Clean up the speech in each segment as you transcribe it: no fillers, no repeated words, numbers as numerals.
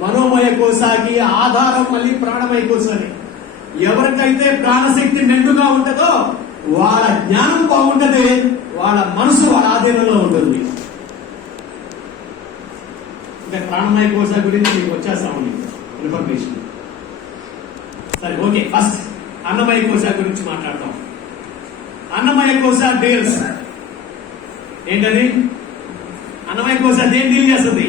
మనోమయ కోశాకి ఆధారం మళ్ళీ ప్రాణమయ కోశాన్ని. ఎవరికైతే ప్రాణశక్తి మెండుగా ఉంటుందో వాళ్ళ జ్ఞానం బాగుంటది, వాళ్ళ మనసు వాళ్ళ ఆధీనంలో ఉంటుంది. ఇంకా ప్రాణమయ కోశ గురించి మీకు వచ్చేస్తామని ఇన్ఫర్మేషన్. సరే, ఓకే. ఫస్ట్ అన్నమయ కోశ గురించి మాట్లాడతాం. అన్నమయ కోశ డీల్స్ ఏంటది? అన్నమయ కోశ దేని డీల్ చేస్తుంది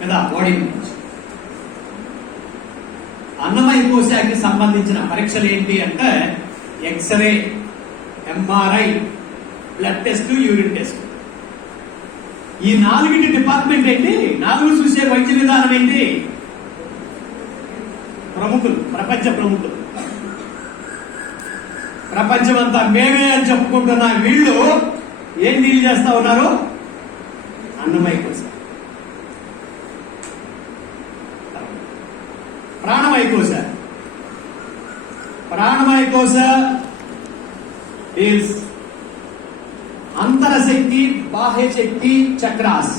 కదా? బాడీ. అన్నమయ కోశానికి సంబంధించిన పరీక్షలు ఏంటి అంటే x-ray, MRI, blood test, urine test. ఈ నాలుగింటి డిపార్ట్మెంట్ ఏంటి? నాలుగు చూసే వైద్య విధానం ఏంటి? ప్రముఖులు, ప్రపంచ ప్రముఖులు, ప్రపంచమంతా మేమే అని చెప్పుకుంటున్న వీళ్ళు ఏం డీల్ చేస్తా ఉన్నారు? అన్నమయ కోశ. ప్రాణమయ కోశ. ప్రాణమయ కోశ ఈజ్ అంతరశక్తి, బాహ్య శక్తి, చక్రాస్.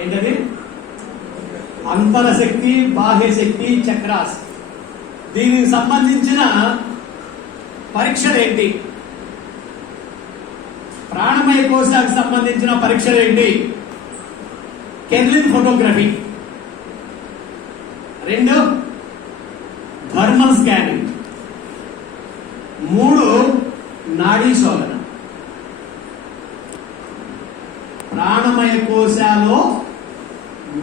ఏంటది? అంతరశక్తి, బాహ్య శక్తి, చక్రాస్. దీనికి సంబంధించిన పరీక్షలు ఏంటి? ప్రాణమయ కోశానికి సంబంధించిన పరీక్షలు ఏంటి? కెర్లిన్ ఫోటోగ్రఫీ. 2 thermal scanning. 3 నాడీ శోధన. ప్రాణమయ కోశాలో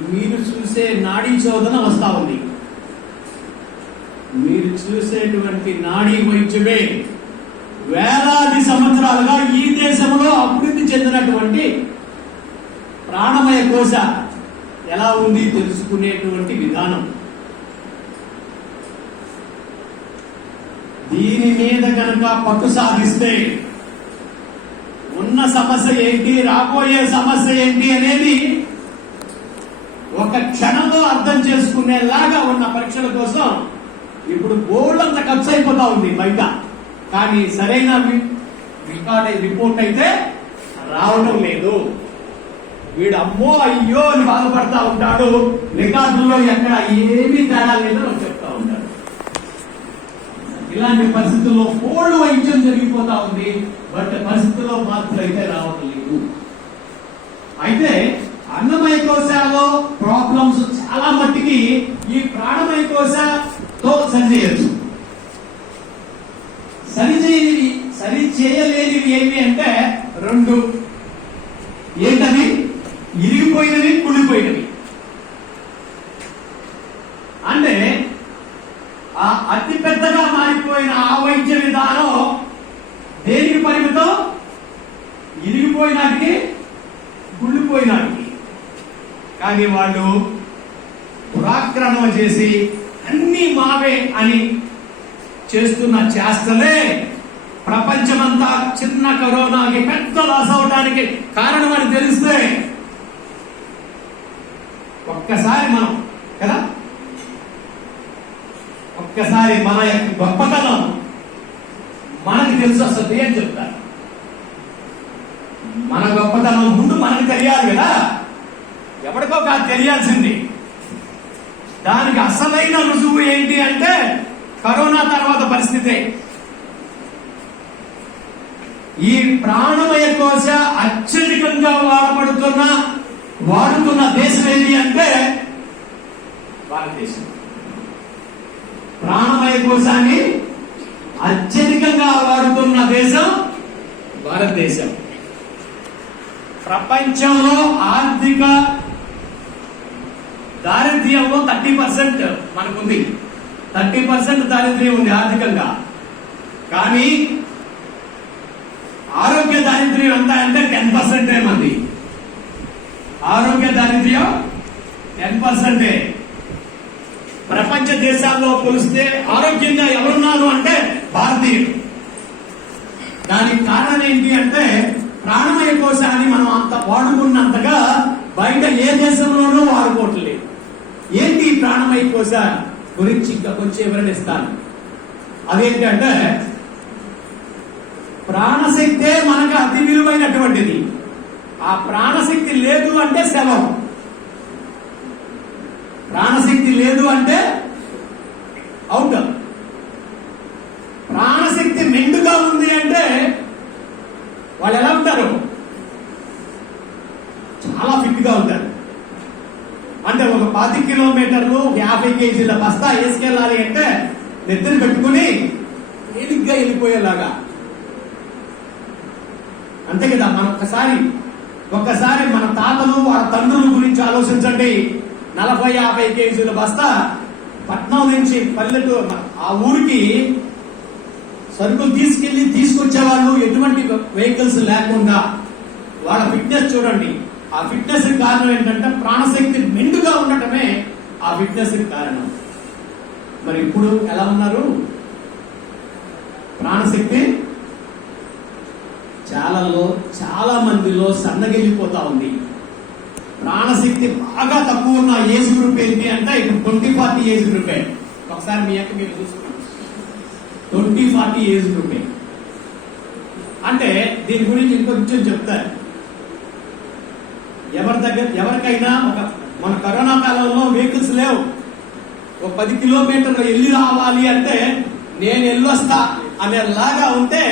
మీరు చూసే నాడీ శోధన వస్తా ఉంది. మీరు చూసేటువంటి నాడీ వైద్యమే వేలాది సంవత్సరాలుగా ఈ దేశంలో అభివృద్ధి చెందినటువంటి ప్రాణమయ కోశ ఎలా ఉంది తెలుసుకునేటువంటి విధానం. దీని మీద కనుక పట్టు సాధిస్తే ఉన్న సమస్య ఏంటి, రాబోయే సమస్య ఏంటి అనేది ఒక క్షణంలో అర్థం చేసుకునేలాగా ఉన్న పరీక్షల కోసం ఇప్పుడు బోర్డు అంత ఖర్చు అయిపోతా ఉంది బయట. కానీ సరైన రిపోర్ట్ అయితే రావడం లేదు. వీడు అమ్మో అయ్యో అని బాధపడతా ఉంటాడు. రికార్డుల్లో ఎక్కడ ఏమీ తేడా లేదని చెప్తా ఉంటాడు. ఇలాంటి పరిస్థితుల్లో బోర్డు వైద్యం జరిగిపోతా ఉంది. బట్ పరిస్థితుల్లో మార్పులు అయితే రావడం లేదు. అయితే అన్నమయ కోశలో ప్రాబ్లమ్స్ చాలా మట్టికి ఈ ప్రాణమయ కోశతో సరిచేయచ్చు. సరి చేయలేనివి ఏమి అంటే 2. ఏంటది? ఇరిగిపోయినవి, కుళ్ళిపోయినవి. అంటే ఆ అతి పెద్దగా మారిపోయిన ఆ వైద్య విధానం దేనికి పరిమితం? ఇరిగిపోయినాటికి, కుళ్ళిపోయినాటికి. కానీ వాళ్ళు పురాక్రమణ చేసి అన్ని మావే అని చేస్తున్న చేష్టలే ప్రపంచమంతా చిన్న కరోనాకి పెద్ద లాస్ అవడానికి కారణమని తెలిస్తే ఒక్కసారి మనం కదా, ఒక్కసారి మన యొక్క గొప్పతనం మనకి తెలుసు వస్తుంది అని చెప్తారు. మన గొప్పతనం ముందు మనకు తెలియాలి కదా, ఎవరికో కాదు తెలియాల్సింది. దానికి అసలైన రుజువు ఏంటి అంటే కరోనా తర్వాత పరిస్థితే. ఈ ప్రాణమయ కోశ అత్యధికంగా వాడుతున్న దేశం ఏంటి అంటే భారతదేశం. ప్రాణమయ కోశాన్ని అత్యధికంగా వాడుతున్న దేశం భారతదేశం. ప్రపంచంలో ఆర్థిక దారిద్ర్యంలో 30% మనకుంది. 30% దారిద్ర్యం ఉంది ఆర్థికంగా. కానీ ఆరోగ్య దారిద్ర్యం ఎంత అంటే 10% మంది. ఆరోగ్య దారిద్ర్యం 10%. ప్రపంచ దేశాల్లో పోలిస్తే ఆరోగ్యంగా ఎవరున్నారు అంటే భారతీయులు. దానికి కారణం ఏంటి అంటే ప్రాణమయ కోశాన్ని మనం అంత వాడుకున్నంతగా బయట ఏ దేశంలోనూ వాడుకోవట్లేదు. ఏంటి ప్రాణమయ కోశ గురించి ఇంకా కొంచెం వివరణిస్తాను. అదేంటంటే ప్రాణశక్తే మనకు అతి విలువైనటువంటిది. ఆ ప్రాణశక్తి లేదు అంటే శవం. ప్రాణశక్తి లేదు అంటే అవుట్. ప్రాణశక్తి మెండుగా ఉంది అంటే వాళ్ళు ఎలా ఉంటారు? చాలా ఫిట్ గా ఉంటారు. అంటే ఒక 10 కిలోమీటర్లు 50 కేజీల బస్తా వేసుకెళ్ళాలి అంటే నిద్ర పెట్టుకుని తేలిగ్గా వెళ్ళిపోయేలాగా. అంతే కదా. మనం ఒక్కసారి మన తాతలు వాళ్ళ తండ్రుల గురించి ఆలోచించండి. 40-50 కేజీల బస్తా పట్నం నుంచి పల్లెటూరు ఆ ఊరికి సరుకులు తీసుకొచ్చేవాళ్ళు, ఎటువంటి వెహికల్స్ లేకుండా. వాళ్ళ ఫిట్నెస్ చూడండి. ఆ ఫిట్నెస్ కారణం ఏంటంటే ప్రాణశక్తి మెండుగా ఉండటమే ఆ ఫిట్నెస్ కారణం. మరి ఇప్పుడు ఎలా ఉన్నారు? ప్రాణశక్తి చాలా మందిలో సన్నగిల్లిపోతా ఉంది. ప్రాణశక్తి బాగా తక్కువ ఉన్న ఏజ్ గ్రూప్ ఏంటి అంటే ఇప్పుడు 20-40 ఏజ్ గ్రూపే. ఒకసారి మీ యొక్క మీరు చూసుకున్నాం 20-40 ఏజ్ గ్రూపే. అంటే దీని గురించి ఇంకొంచెం చెప్తారు. ఎవరికైనా మన కరోనా కాలంలో వెహికల్స్ లేవు. ఒక 10 కిలోమీటర్లు వెళ్ళి రావాలి అంటే నేను వెళ్ళొస్తా అనేలాగా ఉంటే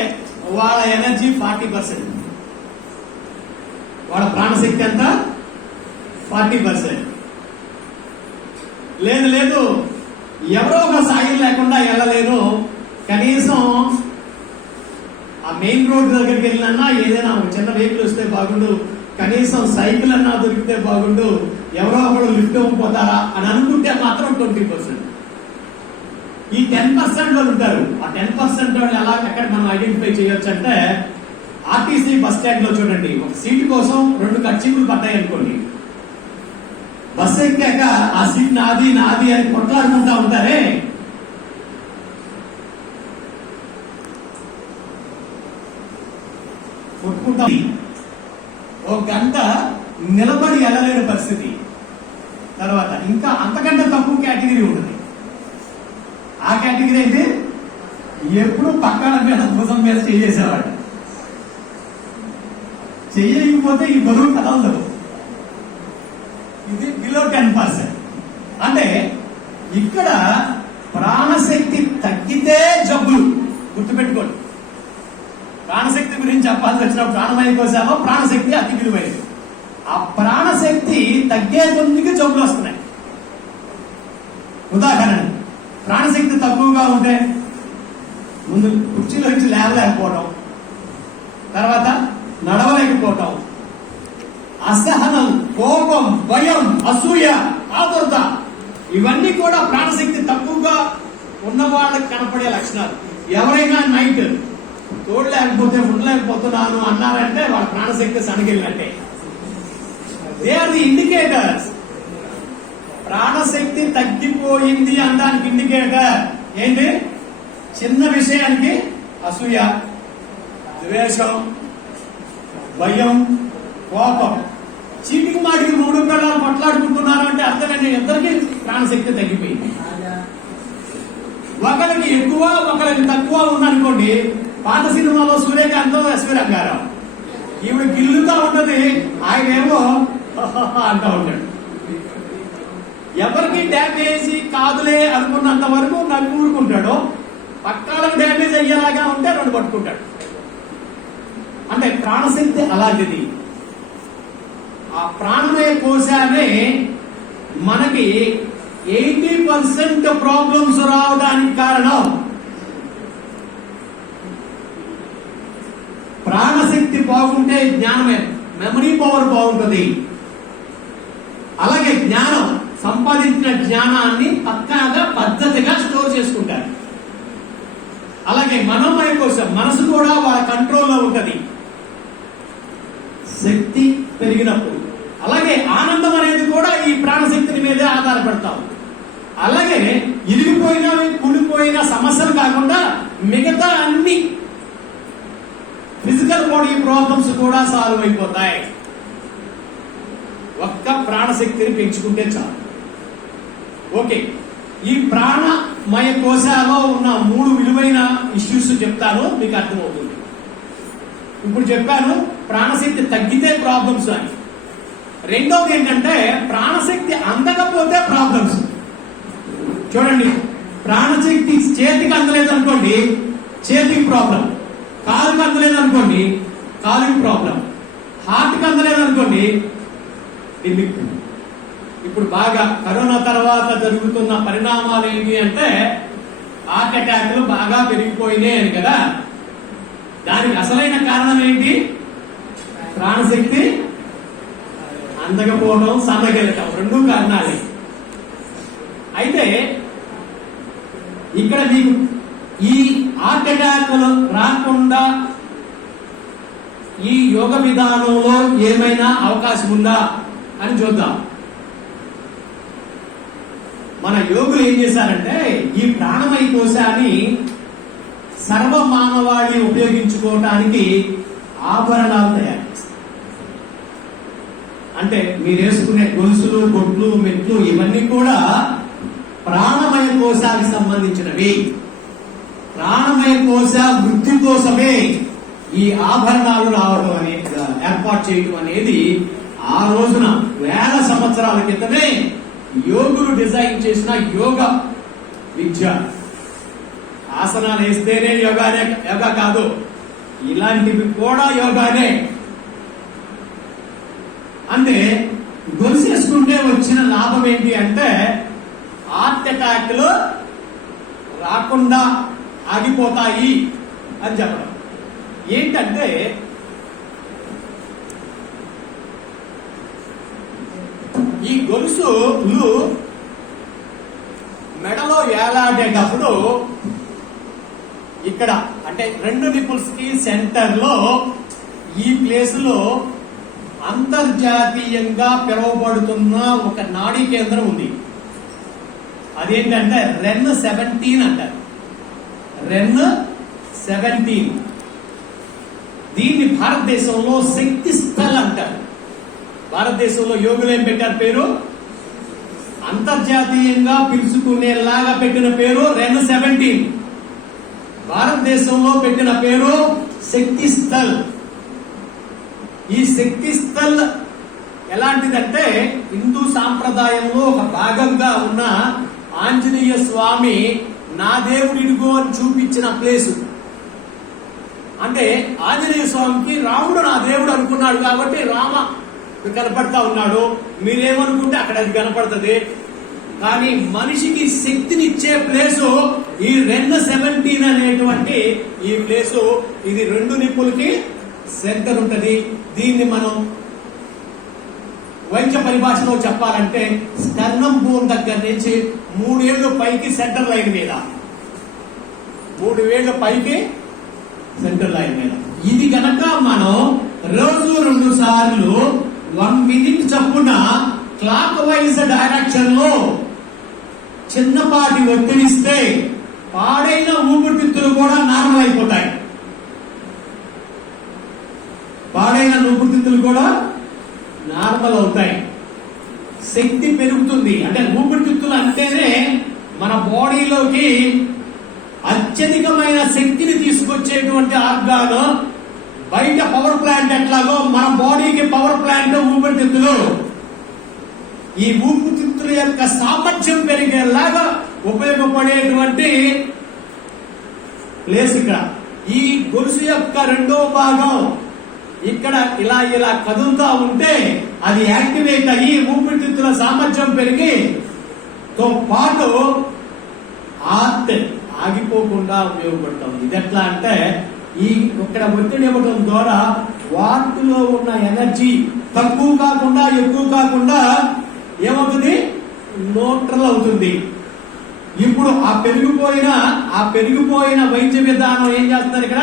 వాళ్ళ ఎనర్జీ 40%, వాళ్ళ ప్రాణశక్తి ఎంత 40%. లేదు ఎవరో ఒక సాయం లేకుండా వెళ్ళలేను, కనీసం ఆ మెయిన్ రోడ్ దగ్గరికి వెళ్ళినా ఏదైనా ఒక చిన్న వెహికల్ వస్తే బాగుండు, కనీసం సైకిల్ అన్నా దొరికితే బాగుండు, ఎవరో ఒకరు లిఫ్ట్ ఇవ్వకపోతారా అని అనుకుంటే మాత్రం 20%. ఈ 10% వాళ్ళు ఉంటారు. ఆ 10% వాళ్ళు ఎక్కడ మనం ఐడెంటిఫై చేయొచ్చు అంటే ఆర్టీసీ బస్ స్టాండ్ లో చూడండి, ఒక సీటు కోసం 2 కర్చీపులు పడ్డాయి అనుకోండి. బస్సు ఎక్కాక ఆ సీట్ నాది అని కొట్లాడుకుంటా ఉంటారే, కొట్టుకుంటా ఒక గంట నిలబడి వెళ్ళలేని పరిస్థితి. తర్వాత ఇంకా అంతకంటే తక్కువ కేటగిరీ ఉంటుంది. ఆ కేటగిరీ అయితే ఎప్పుడు పక్కన మీద భుజం మీద చేసేవాడు. చేయకపోతే ఈ బరువు కదలదు. ఇది బిలో 10%. అంటే ఇక్కడ ప్రాణశక్తి తగ్గితే జబ్బులు. గుర్తుపెట్టుకోండి, ప్రాణశక్తి గురించి చెప్పాల్సి వచ్చినప్పుడు ప్రాణమయ కోశామో ప్రాణశక్తి అతి విలువైనది. ఆ ప్రాణశక్తి తగ్గే కొద్దికి జబ్బులు వస్తున్నాయి. ఉదాహరణ, ప్రాణశక్తి తక్కువగా ఉంటే ముందు కుర్చీలో నుంచి లేవలేకపోవటం, తర్వాత నడవలేకపోవటం, అసహనం, కోపం, భయం, అసూయ, ఆదుర్ద, ఇవన్నీ కూడా ప్రాణశక్తి తక్కువగా ఉన్న వాళ్ళకి కనపడే లక్షణాలు. ఎవరైనా నైట్ తోడలేకపోతే ఉండలేకపోతున్నాను అన్నారంటే వాళ్ళ ప్రాణశక్తి సనగిల్లంటే. They are the indicators. ప్రాణశక్తి తగ్గిపోయింది అనడానికి ఇండికేటర్ ఏంటి? చిన్న విషయానికి అసూయ, ద్వేషం, భయం, కోపం. చీటికి మాటికి 3 పిల్లలు కొట్లాడుకుంటున్నారు అంటే అర్థమైంది, ఇద్దరికి ప్రాణశక్తి తగ్గిపోయింది. ఒకరికి ఎక్కువ ఒకరికి తక్కువ ఉందనుకోండి. పాత సినిమాలో సూర్యకాంత్, ఎస్వి రంగారావు, ఈవిడ గిల్లుతా ఉంటది, ఆయనేమో అంటా ఉంటాడు. ఎవరికి డ్యామేజ్ కాదులే అనుకున్నంత వరకు నాకు ఊరుకుంటాడు. పక్కాలకు డ్యామేజ్ అయ్యేలాగా ఉంటే 2 పట్టుకుంటాడు. అంటే ప్రాణశక్తి అలాంటిది. ఆ ప్రాణమయ కోశానే మనకి 80% ప్రాబ్లమ్స్ రావడానికి కారణం. ప్రాణశక్తి బాగుంటే జ్ఞానమే, మెమరీ పవర్ బాగుంటుంది. అలాగే జ్ఞానం, సంపాదించిన జ్ఞానాన్ని పక్కాగా పద్ధతిగా స్టోర్ చేసుకుంటారు. అలాగే మనోమయ కోసం మనసు కూడా వాళ్ళ కంట్రోల్లో ఉంటుంది శక్తి పెరిగినప్పుడు. అలాగే ఆనందం అనేది కూడా ఈ ప్రాణశక్తిని మీదే ఆధారపడతాం. అలాగే ఇరిగిపోయిన కూలిపోయిన సమస్యలు కాకుండా మిగతా అన్ని ఫిజికల్ బాడీ ప్రాబ్లమ్స్ కూడా సాల్వ్ అయిపోతాయి. ఒక్క ప్రాణశక్తిని పెంచుకుంటే చాలు. ఓకే, ఈ ప్రాణమయ కోశాలో ఉన్న 3 విలువైన ఇష్యూస్ చెప్తాను, మీకు అర్థమవుతుంది. ఇప్పుడు చెప్పాను ప్రాణశక్తి తగ్గితే ప్రాబ్లమ్స్ అని. రెండోది ఏంటంటే ప్రాణశక్తి అందకపోతే ప్రాబ్లమ్స్. చూడండి, ప్రాణశక్తి చేతికి అందలేదు అనుకోండి, చేతికి ప్రాబ్లం. కాలుకి అందలేదు అనుకోండి, కాలుకి ప్రాబ్లం. హార్ట్కి అందలేదు అనుకోండి, లిమిట్. ఇప్పుడు బాగా కరోనా తర్వాత జరుగుతున్న పరిణామాలు ఏంటి అంటే హార్ట్ అటాక్లు బాగా పెరిగిపోయినాయి అని కదా. దానికి అసలైన కారణం ఏంటి? ప్రాణశక్తి అందకపోవడం, సన్నగిలటం, రెండు కారణాలే. అయితే ఇక్కడ మీకు ఈ హార్ట్ అటాక్లు రాకుండా ఈ యోగ విధానంలో ఏమైనా అవకాశం ఉందా అని చూద్దాం. మన యోగులు ఏం చేశారంటే ఈ ప్రాణమయ కోశాన్ని సర్వ మానవాళి ఉపయోగించుకోవటానికి ఆభరణాలు తయారు చేస్తారు. అంటే మీరు వేసుకునే గొలుసులు, బొట్లు, మెట్లు ఇవన్నీ కూడా ప్రాణమయ కోశానికి సంబంధించినవి. ప్రాణమయ కోశ వృద్ధి కోసమే ఈ ఆభరణాలు రావడం అనేది, ఏర్పాటు చేయడం అనేది ఆ రోజున వేల సంవత్సరాల క్రితమే యోగులు డిజైన్ చేసిన యోగ విద్య. ఆసనాలు వేస్తేనే యోగా కాదు, ఇలాంటివి కూడా యోగానే. అంటే గొలుసేసుకుంటే వచ్చిన లాభం ఏంటి అంటే హార్ట్ అటాక్లు రాకుండా ఆగిపోతాయి అని చెప్పడం. ఏంటంటే ఈ గొలుసులు మెడలో వేలాడేటప్పుడు ఇక్కడ అంటే రెండు నిపుల్స్ కి సెంటర్ లో ఈ ప్లేస్ లో అంతర్జాతీయంగా పిలువబడుతున్న ఒక నాడీ కేంద్రం ఉంది. అదేంటంటే REN 17 అంటారు. REN 17. దీన్ని భారతదేశంలో శక్తి స్థల్ అంటారు. భారతదేశంలో యోగులు ఏం పెట్టారు పేరు? అంతర్జాతీయంగా పిలుచుకునేలాగా పెట్టిన పేరు REN 17. భారతదేశంలో పెట్టిన పేరు శక్తి స్థల్. ఈ శక్తి స్థల్ ఎలాంటిదంటే హిందూ సాంప్రదాయంలో ఒక భాగంగా ఉన్న ఆంజనేయ స్వామి నా దేవుడిగో అని చూపించిన ప్లేసు. అంటే ఆంజనేయ స్వామికి రాముడు నా దేవుడు అనుకున్నాడు కాబట్టి రామ కనపడతా ఉన్నాడు. మీరేమనుకుంటే అక్కడ అది కనపడుతుంది. కానీ మనిషికి శక్తినిచ్చే ప్లేసు ఈ REN 17 అనేటువంటి ఈ ప్లేసు. ఇది రెండు నిప్పులకి సెంటర్ ఉంటది. దీన్ని మనం వైద్య పరిభాషలో చెప్పాలంటే స్టర్నం బోన్ దగ్గర నుంచి 3 ఏళ్ళు పైకి సెంటర్ లైన్ మీద, 3 వేళ్ల పైకి సెంటర్ లైన్ మీద. ఇది గనక మనం రోజు 2 సార్లు 1 మినిట్ చొప్పున క్లాక్ వైజ్ డైరెక్షన్ లో చిన్నపాటి ఒత్తిడిస్తే పాడైన ఊపిరితిత్తులు కూడా నార్మల్ అయిపోతాయి. పాడైన ఊపిరితిత్తులు కూడా నార్మల్ అవుతాయి. శక్తి పెరుగుతుంది. అంటే ఊపిరితిత్తులు అంటేనే మన బాడీలోకి అత్యధికమైన శక్తిని తీసుకొచ్చేటువంటి ఆర్గాన్. బయట పవర్ ప్లాంట్ ఎట్లాగో మన బాడీకి పవర్ ప్లాంట్ ఊపిరితిత్తులు. ఈ ఊపిరితిత్తుల యొక్క సామర్థ్యం పెరిగేలాగా ఉపయోగపడేటువంటి ప్లేస్ ఇక్కడ. ఈ గొలుసు యొక్క రెండో భాగం ఇక్కడ ఇలా ఇలా కదులుతా ఉంటే అది యాక్టివేట్ అయ్యి ఊపిరితిత్తుల సామర్థ్యం పెరిగి తో పాటు హార్ట్ ఆగిపోకుండా ఉపయోగపడుతుంది. ఇది ఎట్లా అంటే ఈ ఇక్కడ ఒత్తిడి ఇవ్వడం ద్వారా వాటిలో ఉన్న ఎనర్జీ తక్కువ కాకుండా ఎక్కువ కాకుండా ఏమవుతుంది? న్యూట్రల్ అవుతుంది. ఇప్పుడు ఆ పెరిగిపోయిన వైద్య విధానం ఏం చేస్తున్నారు? ఇక్కడ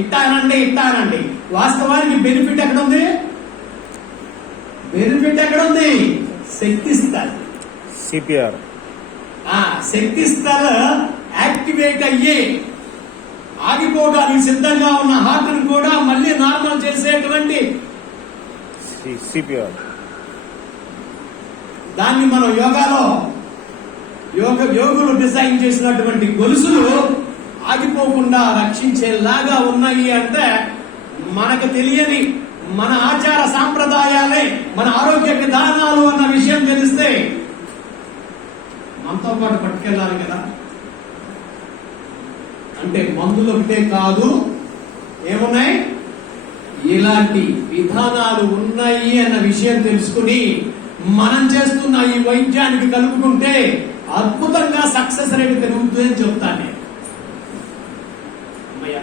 ఇట్టానండి. వాస్తవానికి బెనిఫిట్ ఎక్కడుంది? శక్తి స్థల్ సిపిఆర్. శక్తి స్థల్ యాక్టివేట్ అయ్యి ఆగిపోవడానికి సిద్ధంగా ఉన్న హార్ట్ ను కూడా మళ్ళీ నార్మల్ చేసేటువంటి సిపిఆర్. దాన్ని మనం యోగులు డిజైన్ చేసినటువంటి గొలుసులు ఆగిపోకుండా రక్షించేలాగా ఉన్నాయి. అంటే మనకు తెలియని మన ఆచార సాంప్రదాయాలే మన ఆరోగ్య విధానాలు అన్న విషయం తెలిస్తే మనతో పాటు పట్టుకెళ్ళాలి కదా. అంటే మందులు ఒకటే కాదు, ఏమున్నాయి, ఇలాంటి విధానాలు ఉన్నాయి అన్న విషయం తెలుసుకుని మనం చేస్తున్న ఈ వైద్యానికి కలుపుకుంటే అద్భుతంగా సక్సెస్ రేట్ పెరుగుతుందని చెప్తాను నేను. అమ్మయ్య,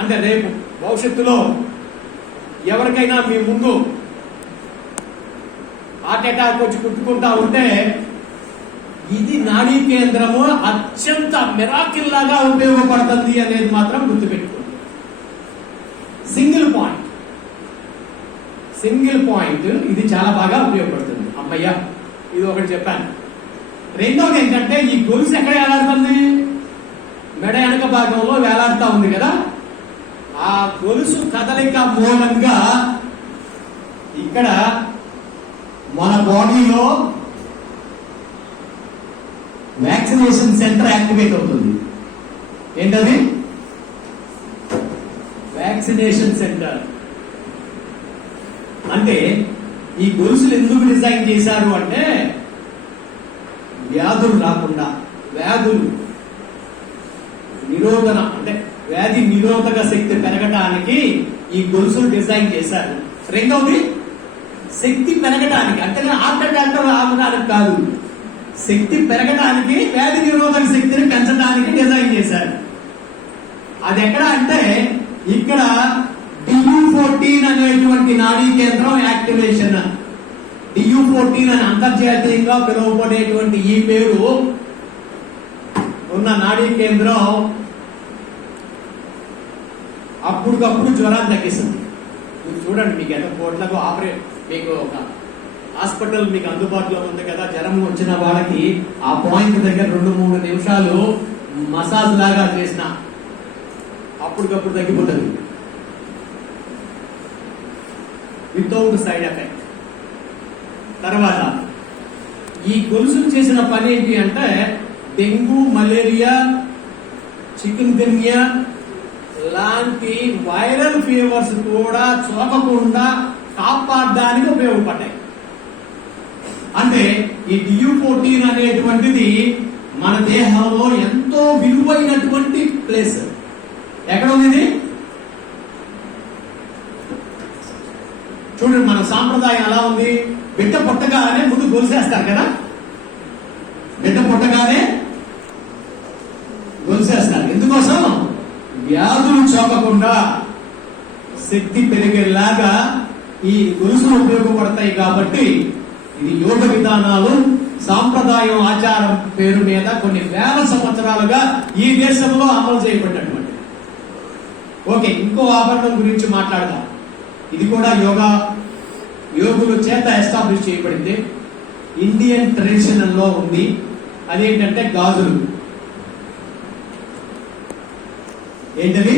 అంటే రేపు భవిష్యత్తులో ఎవరికైనా మీ ముందు హార్ట్ అటాక్ వచ్చి కుట్టుకుంటా ఉంటే ఇది నాడీ కేంద్రము అత్యంత మిరాకిల్ లాగా ఉపయోగపడుతుంది అనేది మాత్రం గుర్తుపెట్టుకోండి. సింగిల్ పాయింట్ ఇది చాలా బాగా ఉపయోగపడుతుంది. అమ్మయ్య, ఇది ఒకటి చెప్పాను. రెండోది ఏంటంటే ఈ గొలుసు ఎక్కడ వేలాడుతుంది, మెడ వెనక భాగంలో వేలాడుతూ ఉంది కదా. ఆ గొలుసు కదలిక మూలంగా ఇక్కడ మన బాడీలో వ్యాక్సినేషన్ సెంటర్ యాక్టివేట్ అవుతుంది. ఏంటది? Vaccination centre. అంటే ఈ గొలుసులు ఎందుకు డిజైన్ చేశారు అంటే వ్యాధులు రాకుండా, వ్యాధులు నిరోధన అంటే వ్యాధి నిరోధక శక్తి పెరగటానికి ఈ గొలుసులు డిజైన్ చేశారు. రెండవది శక్తి పెరగటానికి, అంటే హార్ట్ అటాక్ రావడానికి కాదు, శక్తి పెరగడానికి, వ్యాధి నిరోధక శక్తిని పెంచడానికి డిజైన్ చేశారు. అది ఎక్కడ అంటే ఇక్కడ DU14 అనేటువంటి నాడీ కేంద్రం యాక్టివేషన్. DU14 అని అంతర్జాతీయంగా పిలువబడేటువంటి ఈ పేరు ఉన్న నాడీ కేంద్రం అప్పటికప్పుడు జ్వరాన్ని తగ్గిస్తుంది. మీరు చూడండి, మీకు ఎంత కోట్లకు మీకు ఒక హాస్పిటల్ మీకు అందుబాటులో ఉంది కదా. జ్వరం వచ్చిన వాళ్ళకి ఆ పాయింట్ దగ్గర 2-3 నిమిషాలు మసాజ్ లాగా చేసిన అప్పటికప్పుడు తగ్గిపోతుంది, వితౌట్ సైడ్ ఎఫెక్ట్. తర్వాత ఈ గొలుసులు చేసిన పని ఏంటి అంటే డెంగ్యూ, మలేరియా, చికెన్ గున్యా లాంటి వైరల్ ఫీవర్స్ కూడా సోకకుండా కాపాడడానికి ఉపయోగపడ్డాయి. అంటే ఈ DU14 అనేటువంటిది మన దేహంలో ఎంతో విలువైనటువంటి ప్లేస్. ఎక్కడ ఉంది ఇది? చూడండి, మన సాంప్రదాయం ఎలా ఉంది. బిడ్డ పుట్టగానే ముందు గొలుసేస్తారు కదా, బిడ్డ పుట్టగానే గొలుసేస్తారు. ఎందుకోసం? వ్యాధులు చోకకుండా శక్తి పెరిగేలాగా ఈ గొలుసులు ఉపయోగపడతాయి. కాబట్టి ఇది యోగ విధానాలు, సాంప్రదాయం, ఆచారం పేరు మీద కొన్ని వేల సంవత్సరాలుగా ఈ దేశంలో అమలు చేయబడినటువంటి. ఓకే, ఇంకో ఆభరణం గురించి మాట్లాడదాం. ఇది కూడా యోగుల చేత ఎస్టాబ్లిష్ చేయబడింది, ఇండియన్ ట్రెడిషన్ లో ఉంది. అదేంటంటే గాజులు. ఏంటది?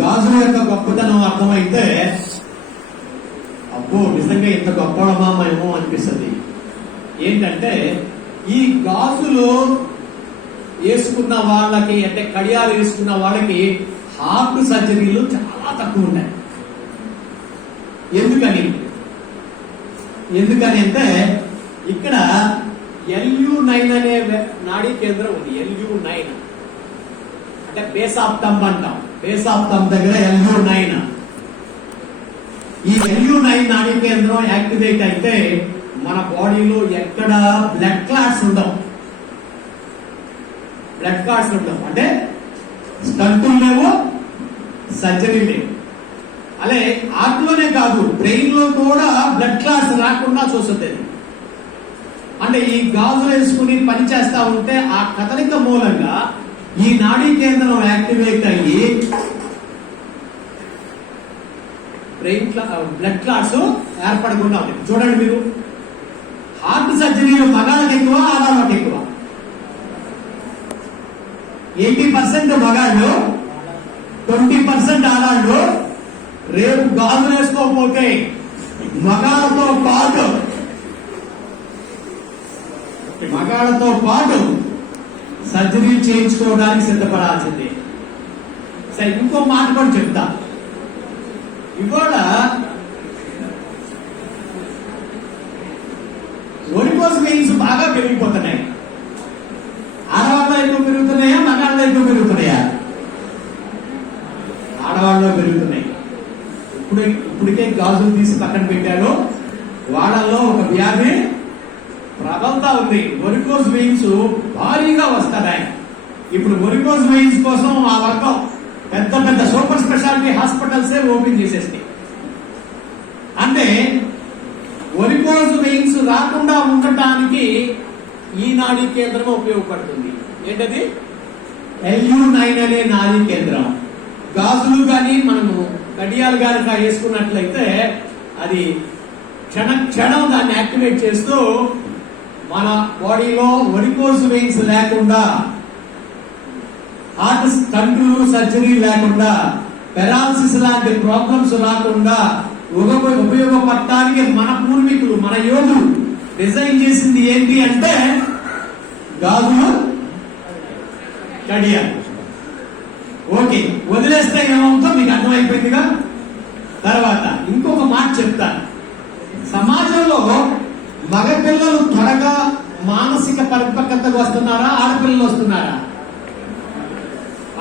గాజుల యొక్క గొప్పతనం అర్థమైతే అబ్బో నిజంగా ఇంత గొప్పడమా ఏమో అనిపిస్తుంది. ఏంటంటే ఈ గాజులు వేసుకున్న వాళ్ళకి, అంటే కడియాలు వేసుకున్న వాళ్ళకి హార్ట్ సర్జరీలు చాలా తక్కువ ఉన్నాయి. ఎందుకని అంటే ఇక్కడ LU9 అనే నాడీ కేంద్రం ఉంది. LU9 అంటే బేస్ ఆఫ్ థంబ్ అంటాం. బేస్ ఆఫ్ థంబ్ దగ్గర LU9. ఈ LU9 నాడీ కేంద్రం యాక్టివేట్ అయితే మన బాడీలో ఎక్కడ బ్లడ్ క్లాట్స్ ఉండవు. అంటే స్టంటులు లేవు, సర్జరీ లేవు. అలాగే హార్ట్లోనే కాదు, బ్రెయిన్ లో కూడా బ్లడ్ క్లాట్స్ రాకుండా చూస్తుంది. అంటే ఈ గాజులు వేసుకుని పని చేస్తా ఉంటే ఆ కదలిక మూలంగా ఈ నాడీ కేంద్రం యాక్టివేట్ అయ్యి బ్రెయిన్ బ్లడ్ క్లాట్స్ ఏర్పడకుండా ఉంటుంది. చూడండి, మీరు హార్ట్ సర్జరీలు మగాళ్ళకి ఎక్కువ, ఆడవాళ్ళకి ఎక్కువ. 80% మగాళ్ళు, 20% ఆడాళ్ళు. రేపు గాజులు వేసుకోకపోతే మగాళ్ళతో పాటు సర్జరీ చేయించుకోవడానికి సిద్ధపడాల్సిందే. సరే, ఇంకో మాట కూడా చెప్తా. ఇవాళ ఒరికోస్ వెయిన్స్ బాగా పెరిగిపోతున్నాయి. ఆడవాళ్ళలో ఎక్కువ పెరుగుతున్నాయా, మగాళ్ళలో ఎక్కువ పెరుగుతున్నాయా? ఆడవాళ్ళలో పెరుగుతున్నాయి. ఇప్పటికే గాజులు తీసి పక్కన పెట్టారు. వాళ్ళలో ఒక వ్యాధి ప్రబలతా ఉంది. ఒరికోస్ వెయిన్స్ భారీగా వస్తున్నాయి. ఇప్పుడు ఒరికోస్ వెయిన్స్ కోసం ఆ వర్గం పెద్ద పెద్ద సూపర్ స్పెషాలిటీ హాస్పిటల్సే ఓపెన్ చేసేస్తాయి. అంటే ఒరికోస్ వెయిన్స్ రాకుండా ఉండటానికి ఈ నాడీ కేంద్రం ఉపయోగపడుతుంది. ఏంటది? LU9 అనే నాడీ కేంద్రం. గాజులు కానీ మనము కడియాలు గారు వేసుకున్నట్లయితే అది క్షణం దాన్ని యాక్టివేట్ చేస్తూ మన బాడీలో ఒరికోస్ వెయిన్స్ లేకుండా, హార్ట్ స్టంట్లు సర్జరీ లేకుండా, పెరాలసిస్ లాంటి ప్రాబ్లమ్స్ రాకుండా ఉపయోగపడటానికి మన పూర్వీకులు, మన యోగులు డిజైన్ చేసింది ఏంటి అంటే గాజులు, కడియాలు. ఓకే, వదిలేస్తే ఏమవుతుందో మీకు అర్థమైపోయిందిగా. తర్వాత ఇంకొక మాట చెప్తాను. సమాజంలో మగపిల్లలు త్వరగా మానసిక పరిపక్వతకు వస్తున్నారా, ఆడపిల్లలు వస్తున్నారా?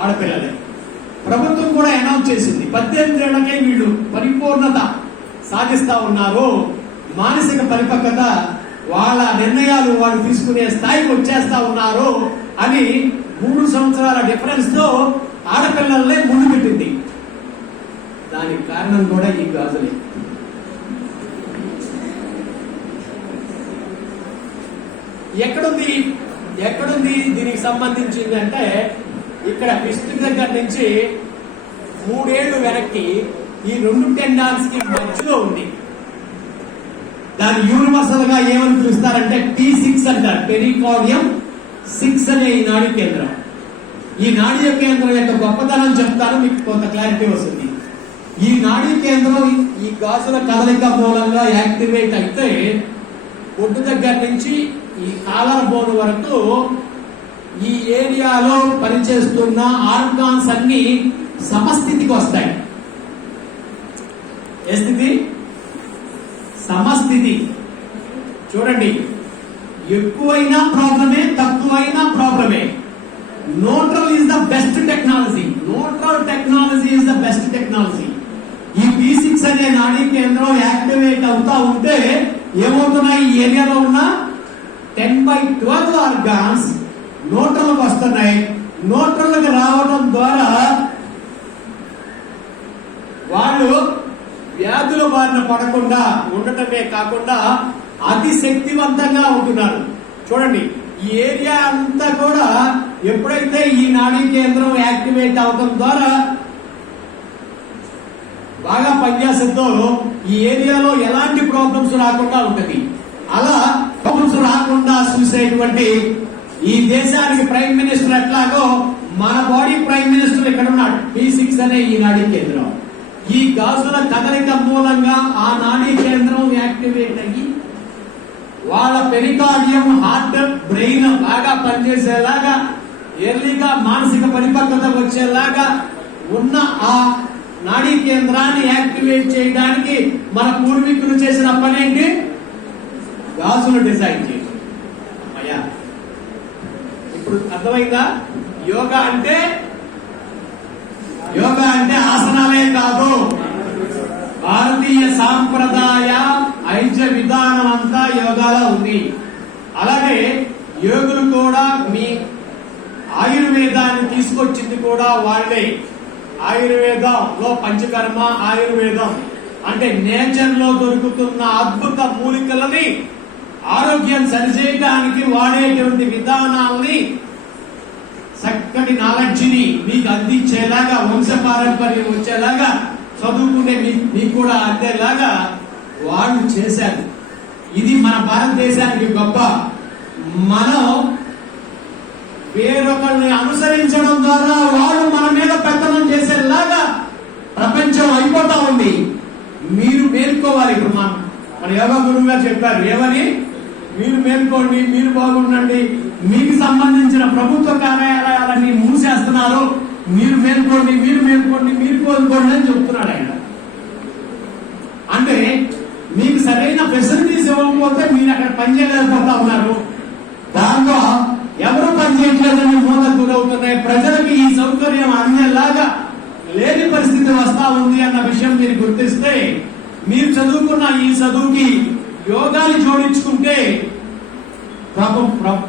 ఆడపిల్లలే. ప్రభుత్వం కూడా అనౌన్స్ చేసింది 18 ఏళ్లకే వీళ్ళు పరిపూర్ణత సాధిస్తా ఉన్నారు, మానసిక పరిపక్వత, వాళ్ళ నిర్ణయాలు వాళ్ళు తీసుకునే స్థాయికి వచ్చేస్తా ఉన్నారు అని 3 సంవత్సరాల డిఫరెన్స్ తో ఆడపిల్లలనే ముందు పెట్టింది. దానికి కారణం కూడా ఈ గాజులే. ఎక్కడుంది దీనికి సంబంధించింది అంటే ఇక్కడ పిస్ట్ దగ్గర నుంచి 3 ఏళ్లు వెనక్కి ఈ 2 టెండాన్స్ కి మధ్యలో ఉంది. దాన్ని యూనివర్సల్ గా ఏమని పిలుస్తారంటే P6 అంటారు. పెరికార్డియం 6 అనే ఈ నాడీ కేంద్రం. ఈ నాడీ కేంద్రం యొక్క గొప్పతనం చెప్తాను, మీకు కొంత క్లారిటీ వస్తుంది. ఈ నాడీ కేంద్రం ఈ గాజుల కదలిక మూలంగా యాక్టివేట్ అయితే ఒడ్డు దగ్గర నుంచి ఈ కాలర్ బోన్ వరకు ఈ ఏరియాలో పనిచేస్తున్న ఆర్గాన్స్ అన్ని సమస్థితికి వస్తాయి. ఏ స్థితి? సమస్థితి. చూడండి, ఎక్కువైనా ప్రాబ్లమే, తక్కువైనా ప్రాబ్లమే. Neutral is the best technology. Neutral technology is the best technology. ఈ P6 అనే నాడీ కేంద్రం యాక్టివేట్ అవుతా ఉంటే ఏమవుతున్నాయి? ఈ ఏరియాలో ఉన్న 10/12 ఆర్గాన్స్ న్యూట్రల్కి వస్తున్నాయి. న్యూట్రల్కి రావడం ద్వారా వాళ్ళు వ్యాధుల బారిన పడకుండా ఉండటమే కాకుండా అతి శక్తివంతంగా ఉంటున్నారు. చూడండి, ఈ ఏరియా అంతా కూడా ఎప్పుడైతే ఈ నాడీ కేంద్రం యాక్టివేట్ అవడం ద్వారా బాగా పనిచేస్తుందో ఈ ఏరియాలో ఎలాంటి ప్రాబ్లమ్స్ రాకుండా ఉంటది. అలా ప్రాబ్లమ్స్ రాకుండా చూసేటువంటి ఈ దేశానికి ప్రైమ్ మినిస్టర్ ఎట్లాగో మన బాడీ ప్రైమ్ మినిస్టర్ ఇక్కడ ఉన్నాడు. P6 అనే ఈ నాడీ కేంద్రం. ఈ గాజుల కదలిక మూలంగా ఆ నాడీ కేంద్రం యాక్టివేట్ అయ్యి వాళ్ళ పెరికార్డియం, హార్ట్, బ్రెయిన్ బాగా పనిచేసేలాగా, ఎర్లీగా మానసిక పరిపక్వత వచ్చేలాగా ఉన్న ఆ నాడీ కేంద్రాన్ని యాక్టివేట్ చేయడానికి మన పూర్వీకులు చేసిన పనేంటి? గాజులు డిజైన్ చేయడం. అయ్యా, ఇప్పుడు అర్థమైందా? యోగా అంటే ఆసనాలే కాదు, భారతీయ సాంప్రదాయ ఐజ్య విధానం అంతా యోగాలో ఉంది. అలాగే యోగులు కూడా మీ ఆయుర్వేదాన్ని తీసుకొచ్చింది కూడా వాళ్ళే. ఆయుర్వేదంలో పంచకర్మ, ఆయుర్వేదం అంటే నేచర్ లో దొరుకుతున్న అద్భుత మూలికలని ఆరోగ్యం సరిచేయడానికి వాడేటువంటి విధానాల్ని, చక్కటి నాలెడ్జిని మీకు అందించేలాగా, వంశపారంపర్యం వచ్చేలాగా, చదువుకునే మీకు కూడా అందేలాగా వాళ్ళు చేశారు. ఇది మన భారతదేశానికి గొప్ప. మనం వేరొకరిని అనుసరించడం ద్వారా వాళ్ళు మన మీద పెత్తనం చేసేలాగా ప్రపంచం అయిపోతా ఉంది. మీరు మేల్కోవాలి. ఇప్పుడు మన యోగా గురువు గారు చెప్పారు ఏమని? మీరు మేల్కోండి, మీరు బాగుండండి, మీకు సంబంధించిన ప్రభుత్వ కార్యాలయాలన్నీ మూసేస్తున్నారు, మీరు మేల్కోండి, మీరు మేల్కోండి, మీరు కోలుకోండి అని చెప్తున్నాడు ఆయన. సరైన ఫెసిలిటీస్ ఇవ్వకపోతే మీరు అక్కడ పనిచేయలేకపోతా ఉన్నారు. దాంతో ఎవరు పనిచేయట్లేదని మూలకు గురవుతున్నాయి. ప్రజలకు ఈ సౌకర్యం అందేలాగా లేని పరిస్థితి వస్తా ఉంది అన్న విషయం మీరు గుర్తిస్తే, మీరు చదువుకున్న ఈ చదువుకి యోగాని జోడించుకుంటే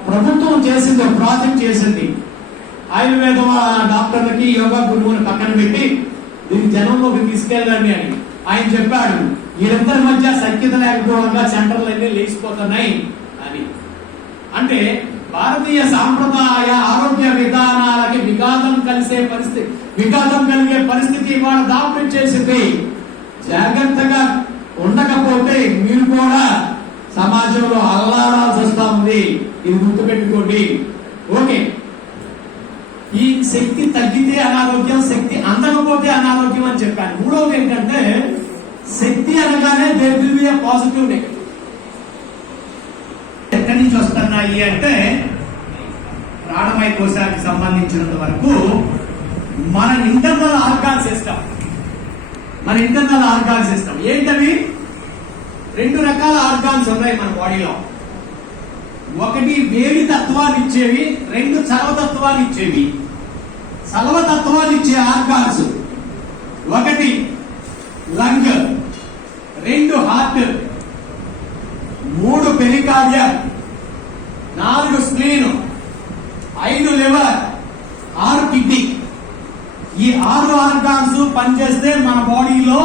ప్రభుత్వం చేసింది, ప్రాజెక్ట్ చేసింది. ఆయుర్వేద డాక్టర్లకి యోగా గురువుని పక్కన పెట్టి దీన్ని జనంలోకి తీసుకెళ్ళండి అని ఆయన చెప్పాడు. వీరిద్దరి మధ్య సఖ్యత లేకపోవడంగా సెంటర్లన్నీ లేచిపోతున్నాయి అని. అంటే భారతీయ సాంప్రదాయ ఆరోగ్య విధానాలకి విఘాతం కలిగే పరిస్థితి ఇవాళ దాపురించేసింది. జాగ్రత్తగా ఉండకపోతే మీరు కూడా సమాజంలో అల్లాడాల్సి వస్తా ఉంది. ఇది గుర్తుపెట్టుకోండి. ఓకే, ఈ శక్తి తగ్గితే అనారోగ్యం, శక్తి అందకపోతే అనారోగ్యం అని చెప్పాను. మూడవది ఏంటంటే, శక్తి అనగానే there will be a positive negative. ఎక్కడి నుంచి వస్తున్నాయి అంటే, ప్రాణమయ కోశానికి సంబంధించినంత వరకు మన ఇంటర్నల్ ఆర్గాన్ సిస్టమ్ ఏంటవి? 2 రకాల ఆర్గాన్స్ ఉన్నాయి మన బాడీలో. ఒకటి వేడి తత్వాన్ని ఇచ్చేవి, 2 చలవతత్వాన్ని ఇచ్చేవి. చలవతత్వాన్ని ఇచ్చే organs 1 lung, 2 heart, 3 pericardium, 4 spleen, 5 liver, 6 kidney. ఈ 6 ఆర్గాన్స్ పనిచేస్తే మన బాడీలో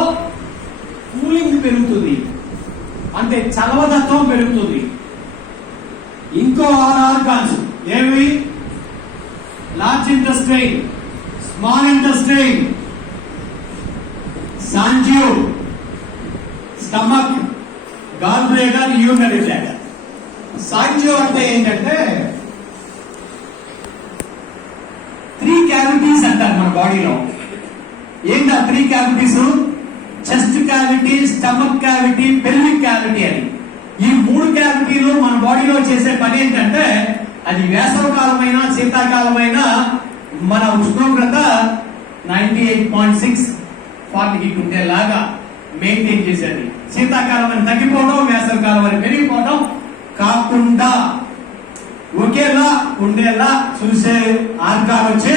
కూలింగ్ పెరుగుతుంది, అంటే చలవతత్వం పెరుగుతుంది. ఇంకో 6 ఆర్గాన్స్ ఏవి? Large intestine, small intestine, sanjiao, stomach, gall bladder, urinary bladder. Sanjiao అంటే ఏంటంటే 3 క్యావిటీస్ అంటారు మన బాడీలో. ఏంటి ఆ 3 cavities? Chest cavity, stomach cavity, pelvic cavity అని. ఈ 3 క్యావిటీలు మన బాడీలో చేసే పని ఏంటంటే, అది వేసవ కాలమైనా శీతాకాలమైనా మన ఉష్ణోగ్రత 98.6 ఫారెన్హీట్ ఉండేలాగా మెయింటైన్ చేసేది. శీతాకాలం అని తగ్గిపోవడం, వేసవ కాలం అని పెరిగిపోవడం కాకుండా ఒకేలా ఉండేలా చూసే ఆర్గాన్ వచ్చే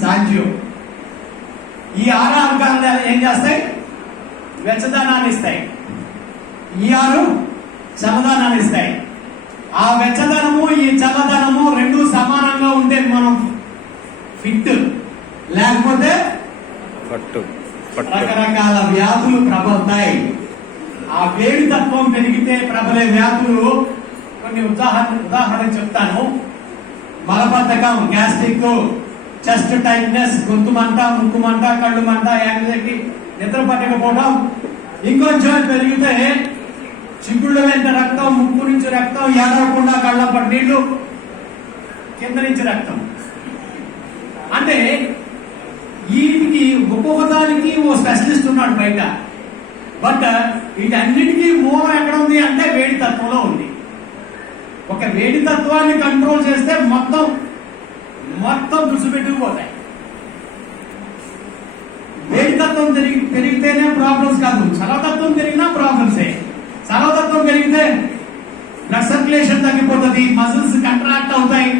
సాంజియో. ఈ 6 ఆర్గాన్లు ఏం చేస్తాయి? వెచ్చదనాన్ని ఇస్తాయి. ఈ 6 చల్లదనాన్ని ఇస్తాయి. ఆ వెచ్చదనము, ఈ చల్లదనము 2 సమానంగా ఉంటే మనం ఫిట్, లేకపోతే రకరకాల వ్యాధులు ప్రబలుతాయి. ఆ వేడి తత్వం పెరిగితే ప్రబలే వ్యాధులు కొన్ని ఉదాహరణ చెప్తాను. మలబద్ధకం, గ్యాస్ట్రిక్, చెస్ట్ టైట్నెస్, గొంతు మంట, ముక్కు మంట, కళ్ళు మంట, యాంగ్జైటీ, నిద్ర పట్టకపోవడం. ఇంకొంచెం పెరిగితే చిగుళ్ళ వెంట రక్తం, ముక్కు నుంచి రక్తం, ఏడవకుండా కళ్ళప్పటి నీళ్లు, కింద నుంచి రక్తం. అంటే వీటికి ఒక్కొక్కదానికి ఓ స్పెషలిస్ట్ ఉన్నాడు బయట. బట్ వీటన్నిటికీ మూలం ఎక్కడ ఉంది అంటే వేడి తత్వంలో ఉంది. ఒక వేడి తత్వాన్ని కంట్రోల్ చేస్తే మొత్తం దుసుపెట్టుకుపోతాయి. వేడి తత్వం పెరిగితేనే ప్రాబ్లమ్స్ కాదు, చలవతత్వం పెరిగినా ప్రాబ్లమ్సే. చలవతత్వం పెరిగితే బ్లడ్ సర్క్యులేషన్ తగ్గిపోతుంది, మజిల్స్ కంట్రాక్ట్ అవుతాయి,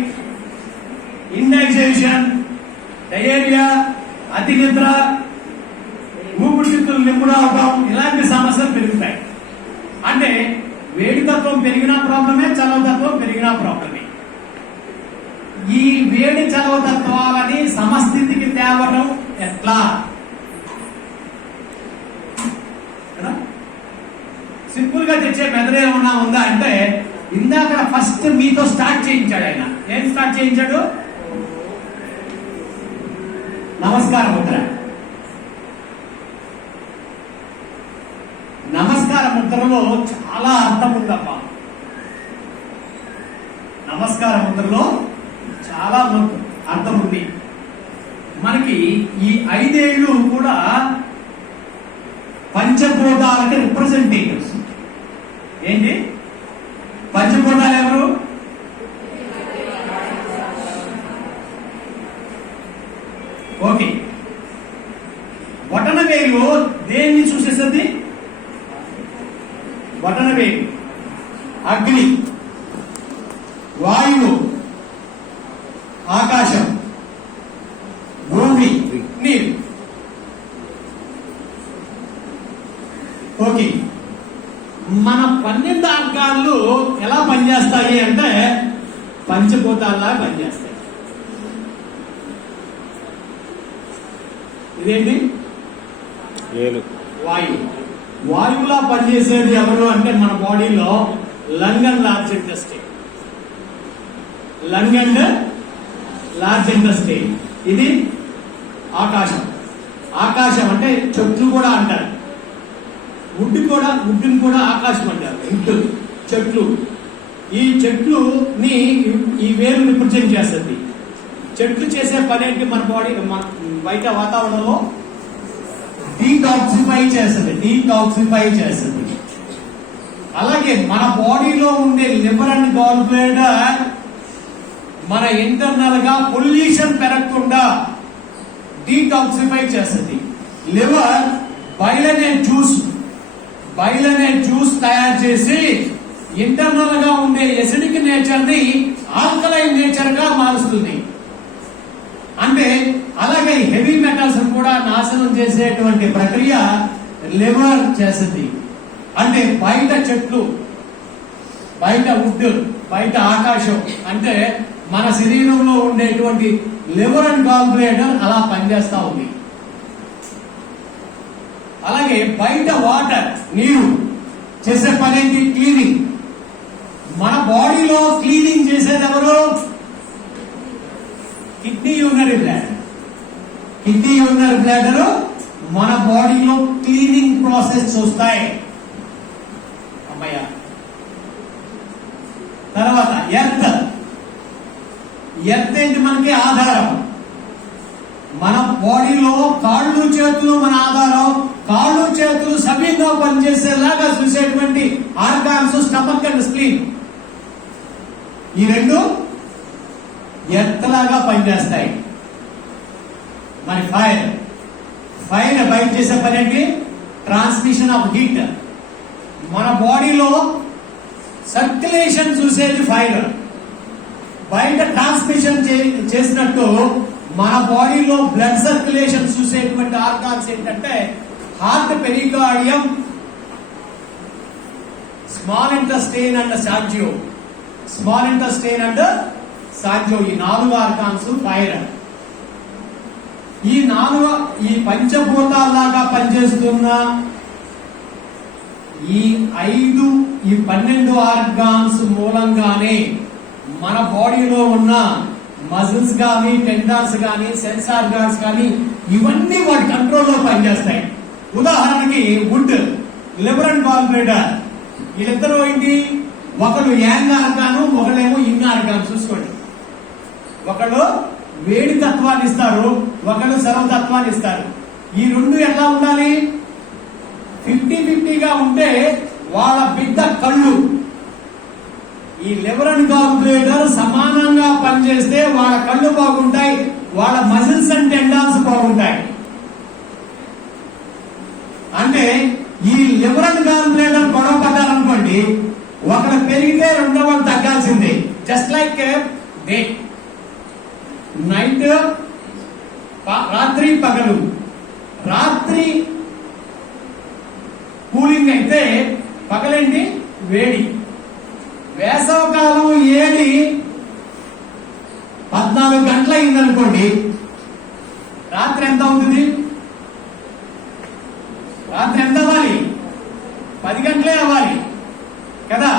ఇండైజేషన్, డయేరియా, అతి నిద్ర, ఊపిరితిత్తులు నింపుడు అవడం, ఇలాంటి సమస్యలు పెరుగుతాయి. అంటే వేడి తత్వం పెరిగినా ప్రాబ్లమే, చలవతత్వం పెరిగినా ప్రాబ్లమే. ఈ వేడి చలవతత్వాలని సమస్థితికి తేవడం ఎట్లా? సింపుల్ గా తెచ్చే మెదడు ఏమన్నా ఉందా అంటే, ఇందాక ఫస్ట్ మీతో స్టార్ట్ చేయించాడు ఆయన. ఏం స్టార్ట్ చేయించాడు? నమస్కార ముద్ర. నమస్కార ముద్రలో చాలా అర్థం ఉందమ్మా. నమస్కార ముద్రలో చాలా అర్థం ఉంది. మనకి ఈ 5 ఏళ్ళు కూడా పంచభూతాలకి రిప్రజెంటేటివ్స్. ఏంటి పంచభూతాలు? ఎవరు? ఓకే, బొటన వేలు దేన్ని సూచిస్తుంది? అగ్ని, వాయువు, ఆకాశం, భూమి, నీరు. ఓకే, మన 12 ఆర్గాన్లు ఎలా పనిచేస్తాయి అంటే పంచభూతాల్లా పనిచేస్తాయి. ఇదేంటి? వాయువు. వాయువులా పనిచేసేది ఎవరు అంటే మన బాడీలో lung and large intestine. Lung and large intestine. ఇది ఆకాశం. ఆకాశం అంటే చెట్లు కూడా అంటారు. వుడ్ని కూడా ఆకాశం అంటారు. వుడ్, చెట్లు. ఈ చెట్లుని ఈ వేరు రిప్రజెంట్ చేస్తుంది. చెట్లు చేసే పని ఏంటి? మన బాడీ బయట వాతావరణంలో డీటాక్సిఫై చేస్తుంది. అలాగే మన బాడీలో ఉండే లివర్ అండ్ గాల్ బ్లాడర్ మన ఇంటర్నల్ గా పొల్యూషన్ పెరగకుండా డీటాక్సిఫై చేస్తుంది. లివర్ బైల్ అనే జ్యూస్ తయారు చేసి ఇంటర్నల్ గా ఉండే ఎసిడిక్ నేచర్ ని ఆల్కలైన్ నేచర్ గా మారుస్తుంది. అంటే అలాగే హెవీ మెటల్స్ కూడా నాశనం చేసేటువంటి ప్రక్రియ లివర్ చేస్తుంది. అంటే బయట చెట్లు, బయట వుడ్, బయట ఆకాశం అంటే మన శరీరంలో ఉండేటువంటి లివర్ అండ్ గాల్ బ్లాడర్ అలా పనిచేస్తా ఉంది. అలాగే బయట వాటర్, నీరు చేసే పని ఏంటి? క్లీనింగ్. మన బాడీలో క్లీనింగ్ చేసేది ఎవరు? కిడ్నీ యూరినరీ బ్లాడర్ మన బాడీలో క్లీనింగ్ ప్రాసెస్ చూస్తాయి. అమ్మయ్య. తర్వాత ఎర్త్ ఏంటి? మనకి ఆధారం. మన బాడీలో కాళ్ళు చేతులు మన ఆధారం. కాళ్ళు చేతులు సవ్యంగా పనిచేసేలాగా చూసేటువంటి ఆర్గాన్స్ స్టమక్ అండ్ స్ప్లీన్. ఈ రెండు ఎత్తలాగా పనిచేస్తాయి. మరి ఫైర్ బయట చేసే పని ఏంటి? Transmission of heat. మన బాడీలో సర్క్యులేషన్ చూసేది ఫైర్. బయట ట్రాన్స్మిషన్ చేసినట్టు మన బాడీలో బ్లడ్ సర్క్యులేషన్ చూసేటువంటి ఆర్గాన్స్ ఏంటంటే heart, pericardium, small intestine and sanjiao. ఈ 4 ఆర్గాన్స్ ఫైర్. ఈ పంచభూతాల్లాగా పనిచేస్తున్న ఈ 12 ఆర్గాన్స్ మూలంగానే మన బాడీలో ఉన్న మజిల్స్ కానీ, టెండాన్స్ కానీ, సెన్స్ ఆర్గాన్స్ కానీ ఇవన్నీ వాటి కంట్రోల్లో పనిచేస్తాయి. ఉదాహరణకి wood, liver and gall bladder వీళ్ళిద్దరూ ఏంటి? ఒకడు యాంగ్ ఆర్గాను, ఒకడేమో ఇంగ్ ఆర్గాన్. చూసుకోండి, ఒకడు వేడి తత్వాన్ని ఇస్తారు, ఒకడు సర్వతత్వాన్ని ఇస్తారు. ఈ రెండు ఎలా ఉండాలి? 50-50గా ఉంటే వాళ్ళ బిడ్డ కళ్ళు. ఈ లివర్ అండ్ గాల్ బ్లాడర్ సమానంగా పనిచేస్తే వాళ్ళ కళ్ళు బాగుంటాయి, వాళ్ళ మజిల్స్ అండ్ టెండాన్స్ బాగుంటాయి. అంటే ఈ లివర్ అండ్ గాల్ బ్లాడర్ గొడవ పడ్డారనుకోండి, ఒకడు పెరిగితే రెండో వాళ్ళు తగ్గాల్సిందే. జస్ట్ లైక్ డే నైట్, రాత్రి పగలు. రాత్రి కూలింగ్ అయితే పగలేంటి? వేడి. వేసవకాలం ఏడి 14 గంటలు అయిందనుకోండి, రాత్రి ఎంత అవుతుంది? రాత్రి ఎంత అవ్వాలి? 10 గంటలే అవ్వాలి కదా.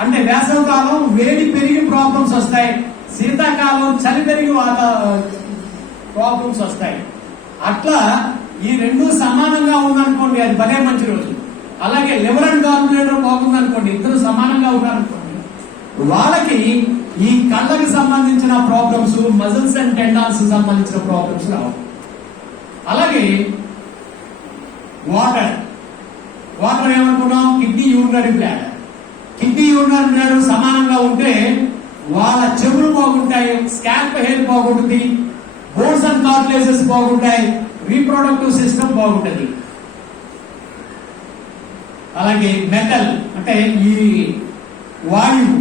అంటే వేసవకాలం వేడి పెరిగి ప్రాబ్లమ్స్ వస్తాయి, శీతాకాలం చలి పెరిగి ప్రాబ్లమ్స్ వస్తాయి. అట్లా ఈ రెండు సమానంగా ఉందనుకోండి, అది భలే మంచి రోజు. అలాగే లివర్ అండ్ గాల్ బ్లాడర్ బాగుందనుకోండి, ఇద్దరు సమానంగా ఉన్నారనుకోండి, వాళ్ళకి ఈ కళ్ళకి సంబంధించిన ప్రాబ్లమ్స్, మజిల్స్ అండ్ టెండాన్స్ సంబంధించిన ప్రాబ్లమ్స్ రావు. అలాగే వాటర్ ఏమనుకున్నాం? కిడ్నీ యూరినరీ బ్లాడర్ సమానంగా ఉంటే వాళ్ళ చెవులు బాగుంటాయి, స్కాల్ప్ హెయిర్ బాగుంటుంది, బోన్స్ అండ్ కార్టిలేజెస్ బాగుంటాయి, రీప్రొడక్టివ్ సిస్టమ్ బాగుంటుంది. అలాగే మెటల్ అంటే ఈ వాయువు,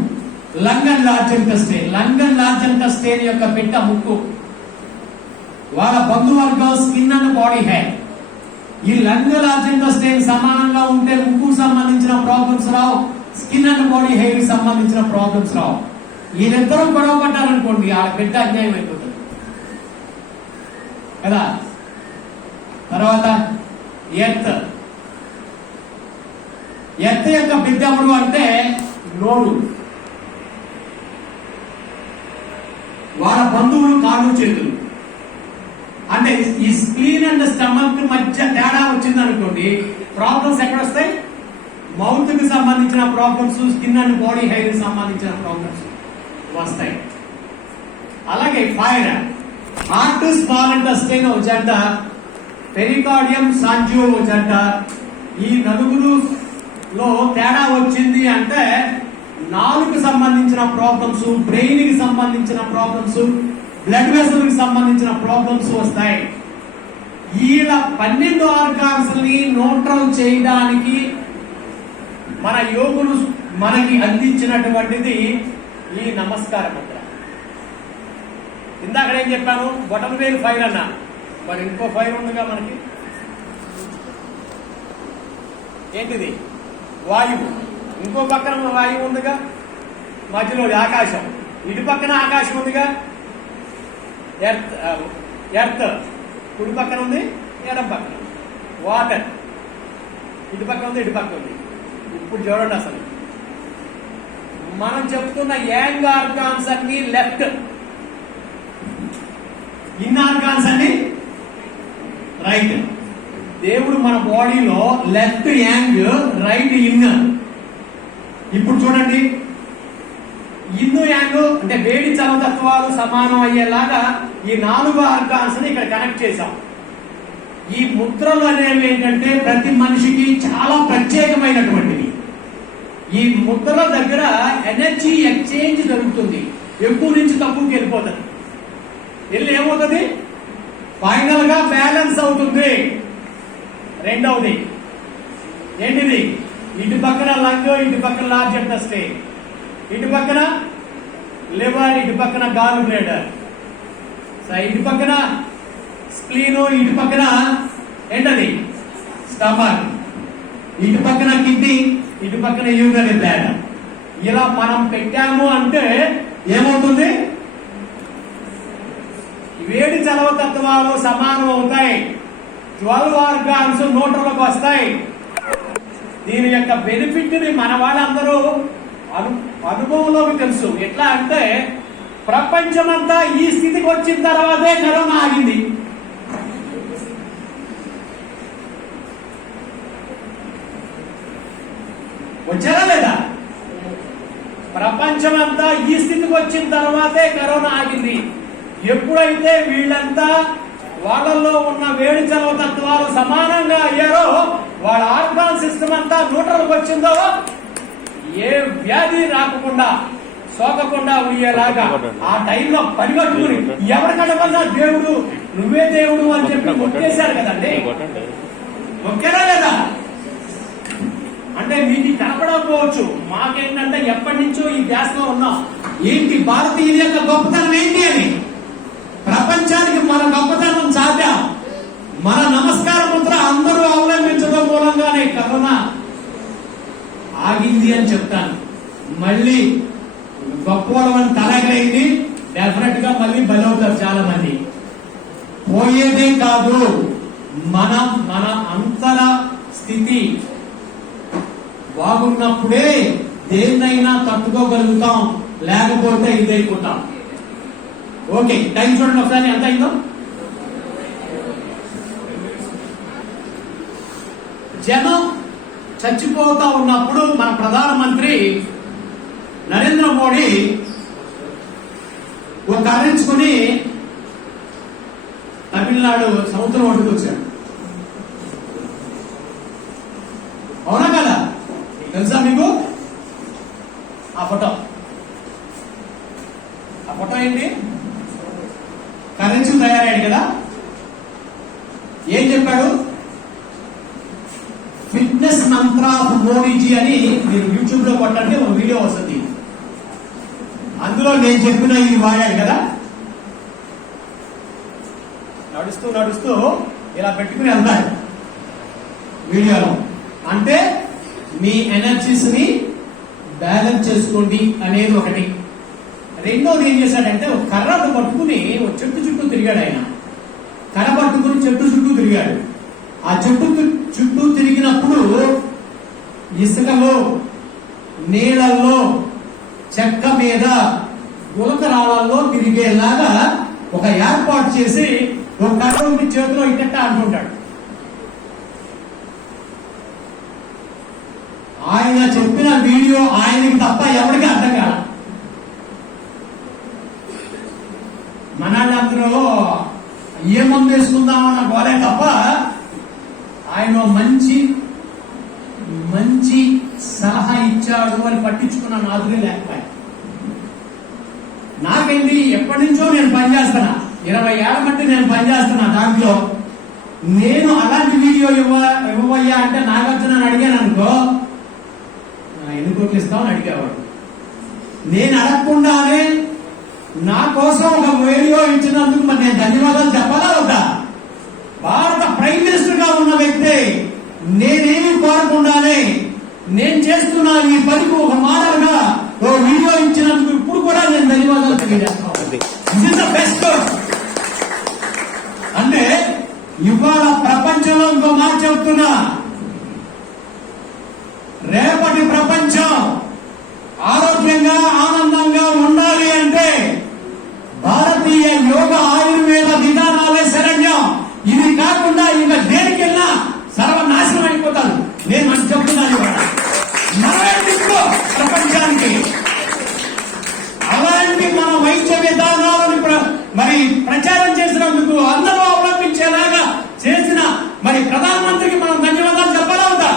lung and large intestine. Lung and large intestine యొక్క బిడ్డ ముక్కు, వాళ్ళ బంధువర్గం స్కిన్ అండ్ బాడీ హెయిర్. ఈ లంగ్ లార్జ్ ఇంటెస్టైన్ సమానంగా ఉంటే ముక్కు సంబంధించిన problems Rao, skin and body hair సంబంధించిన ప్రాబ్లమ్స్ రావు. వీళ్ళిద్దరూ గొడవ పడ్డారనుకోండి, ఆ బిడ్డ అన్యాయం అయిపోతుంది కదా. తర్వాత ఎర్త్ యొక్క బిడ్డ ఎవరు అంటే నోరు. వాళ్ళ బంధువులు కాళ్ళు చేతులు. అంటే ఈ స్ప్లీన్ అండ్ స్టమక్ మధ్య తేడా వచ్చింది అనుకోండి, ప్రాబ్లమ్స్ ఎక్కడ వస్తాయి? మౌత్ కి సంబంధించిన problems, skin and body hair కి సంబంధించిన ప్రాబ్లమ్స్ వస్తాయి. అలాగే ఫైర్, హార్ట్, స్మాల్ ఇంటెస్టైన్ ఒక జంట, పెరికార్డియం, సాంజియో ఒక జంట. ఈ నలుగురులో తేడా వచ్చింది అంటే నాలుగుకి సంబంధించిన ప్రాబ్లమ్స్, బ్రెయిన్ కి సంబంధించిన ప్రాబ్లమ్స్, బ్లడ్ వెసల్ కి సంబంధించిన ప్రాబ్లమ్స్ వస్తాయి. ఈల 12 ఆర్గాన్స్ ని న్యూట్రల్ చేయడానికి మన యోగులు మనకి అందించినటువంటిది ఈ నమస్కార ముద్ర. ఇందాక ఏం చెప్పాను? బొటన వేలు ఫైర్ అన్నా, మరి ఇంకో ఫైర్ ఉందిగా మనకి. ఏంటిది? వాయువు. ఇంకో పక్కన వాయువు ఉందిగా, మధ్యలో ఆకాశం, ఇటు పక్కన ఆకాశం ఉందిగా. ఎర్త్ కుడి పక్కన ఉంది, ఎడం పక్కన. వాటర్ ఇటు పక్కన ఉంది, ఇటు పక్కన ఉంది. ఇప్పుడు చూడండి, అసలు మనం చెప్తున్న యాంగ్ ఆర్గాన్స్ అన్ని లెఫ్ట్, ఇన్ ఆర్గాన్స్ అన్ని రైట్. దేవుడు మన బాడీలో లెఫ్ట్ యాంగ్, రైట్ ఇన్. ఇప్పుడు చూడండి, ఇన్ను యాంగ్ అంటే వేడి చలతత్వాలు సమానం అయ్యేలాగా ఈ 4 ఆర్గాన్స్ ని ఇక్కడ కనెక్ట్ చేశాం. ఈ ముద్రలు అనేవి ఏంటంటే ప్రతి మనిషికి చాలా ప్రత్యేకమైనటువంటివి. ఈ ముద్రల దగ్గర ఎనర్జీ ఎక్స్చేంజ్ జరుగుతుంది, ఎక్కువ నుంచి తక్కువకి వెళ్ళిపోతుంది. వెళ్ళి ఏమవుతుంది? ఫైనల్ గా బ్యాలెన్స్ అవుతుంది. రెండవది ఏంటిది? ఇటు పక్కన లంగ్, ఇటు పక్కన లార్జ్ ఇంటెస్టైన్, ఇటు పక్కన లివర్, ఇటు పక్కన గాల్ బ్లాడర్, ఇటు పక్కన స్ప్లీన్, ఇటు పక్కన ఏంటది? స్టమక్, ఇటు పక్కన కిడ్నీ, ఇటు పక్కన యూరినరీ బ్లాడర్. ఇలా మనం పెట్టాము అంటే ఏమవుతుంది? వేడి చలవ తత్వాలు సమానం అవుతాయి, 12 ఆర్గాన్స్ న్యూట్రల్కి వస్తాయి. దీని యొక్క బెనిఫిట్ ని మన వాళ్ళందరూ అనుభవంలోకి తెలుసు. ఎట్లా అంటే ప్రపంచమంతా ఈ స్థితికి వచ్చిన తర్వాతే కరోనా ఆగింది. వచ్చారా లేదా? ప్రపంచమంతా ఈ స్థితికి వచ్చిన తర్వాతే కరోనా ఆగింది. ఎప్పుడైతే వీళ్ళంతా వాళ్ళల్లో ఉన్న వేడి చలవ తత్వాలు సమానంగా అయ్యారో, వాళ్ళ ఆర్గాన్ సిస్టమ్ అంతా న్యూట్రల్కి వచ్చిందో, ఏ వ్యాధి రాకుండా సోకకుండా ఉండేలాగా ఆ టైంలో పరిగెట్టుకుని ఎవరికన్నా దేవుడు నువ్వే దేవుడు అని చెప్పి మొక్కేశారు కదండి. మొక్కేరా లేదా? అంటే మీకు కనపడకపోవచ్చు, మాకేంటంటే ఎప్పటి నుంచో ఈ ధ్యాసలో ఉన్నాం. ఏంటి భారతీయుల యొక్క గొప్పతనం ఏంటి అని ప్రపంచానికి మన గొప్పతనం చాటాం. మన నమస్కార ముద్ర అందరూ అవలంబించడం మూలంగానే కరోనా ఆగింది అని చెప్తాను. మళ్ళీ గొప్పవాళ్ళని తలగైంది, డెఫినెట్ గా మళ్ళీ బలవుతారు చాలా మంది. పోయేదే కాదు, మన అంతర స్థితి బాగున్నప్పుడే దేన్నైనా తట్టుకోగలుగుతాం, లేకపోతే ఇదైపోతాం. ఓకే, టైం చూడండి ఒకసారి ఎంత అయిందో. జనం చచ్చిపోతా ఉన్నప్పుడు మన ప్రధానమంత్రి నరేంద్ర మోడీ ఒక కారించుకుని తమిళనాడు సముద్రం ఒడ్డుకు వచ్చాడు. అవునా కదా? తెలుసా మీకు ఆ ఫోటో? ఆ ఫోటో ఏంటి? కరెన్సీ తయారయ్యాడు కదా. ఏం చెప్పాడు? Fitness Mantra Mantra of Modiji అని మీరు యూట్యూబ్ లో కొట్టండి, ఒక వీడియో వస్తుంది. అందులో నేను చెప్పిన ఇది వాడాడు కదా. నడుస్తూ నడుస్తూ ఇలా పెట్టుకుని వెళ్తాడు వీడియోలో. అంటే మీ ఎనర్జీస్ ని బ్యాలెన్స్ చేసుకోండి అనేది ఒకటి. రెండోది ఏం చేశాడంటే ఒక కర్ర పట్టుకుని ఒక చెట్టు చుట్టూ తిరిగాడు ఆయన. కర్ర పట్టుకుని చెట్టు చుట్టూ తిరిగాడు. ఆ చెట్టు చుట్టూ తిరిగినప్పుడు ఇసుకలో, నీళ్ళల్లో, చెక్క మీద, గులకరాళ్ళల్లో తిరిగేలాగా ఒక ఏర్పాటు చేసి ఒక కర్ర చేతిలో ఇట్ట అంటుంటాడు. ఆయన చెప్పిన వీడియో ఆయనకి తప్ప ఎవరికి అర్థం కాదు. మనాళ్ళందరూ ఏ మందు వేసుకుందామన్న గోలే తప్ప ఆయన మంచి మంచి సలహా ఇచ్చాడు అని పట్టించుకున్న నాదులే లేకపోయా. నాకేంటి, ఎప్పటి నుంచో నేను పనిచేస్తున్నా, 20 ఏళ్ల బట్టి నేను పనిచేస్తున్నా. దాంట్లో నేను అలాంటి వీడియో ఇవ్వయ్యా అంటే నాగార్జున అడిగాను అనుకో, ఎన్ని కోట్లు ఇస్తామని అడిగేవాడు. నేను అడగకుండానే నా కోసం ఒక వీడియో ఇచ్చినందుకు మరి నేను ధన్యవాదాలు చెప్పాలా వద్దా? భారత ప్రైమ్ మినిస్టర్ గా ఉన్న వ్యక్తి నేనేమి కోరకుండానే నేను చేస్తున్న ఈ పనికి ఒక మోడల్ గా ఓ వీడియో ఇచ్చినందుకు ఇప్పుడు కూడా నేను ధన్యవాదాలు తెలియజేస్తాను. This the best. అంటే ఇవాళ ప్రపంచంలో ఇంకో మాట చెప్తున్నా, రేపటి ప్రపంచం ఆరోగ్యంగా ఆనందంగా ఉండాలి అంటే భారతీయ యోగ ఆయుర్వేద విధానాలే శరణ్యం. ఇది కాకుండా ఇంకా దేనికి వెళ్ళినా సర్వనాశనం అయిపోతారు. నేను మనకు చెప్తున్నాను ప్రపంచానికి. అలాంటి మన వైద్య విధానాలను మరి ప్రచారం చేసినందుకు, అందరూ అవలంబించేలాగా చేసిన మరి ప్రధానమంత్రికి మనం ధన్యవాదాలు చెప్పాలా ఉందా?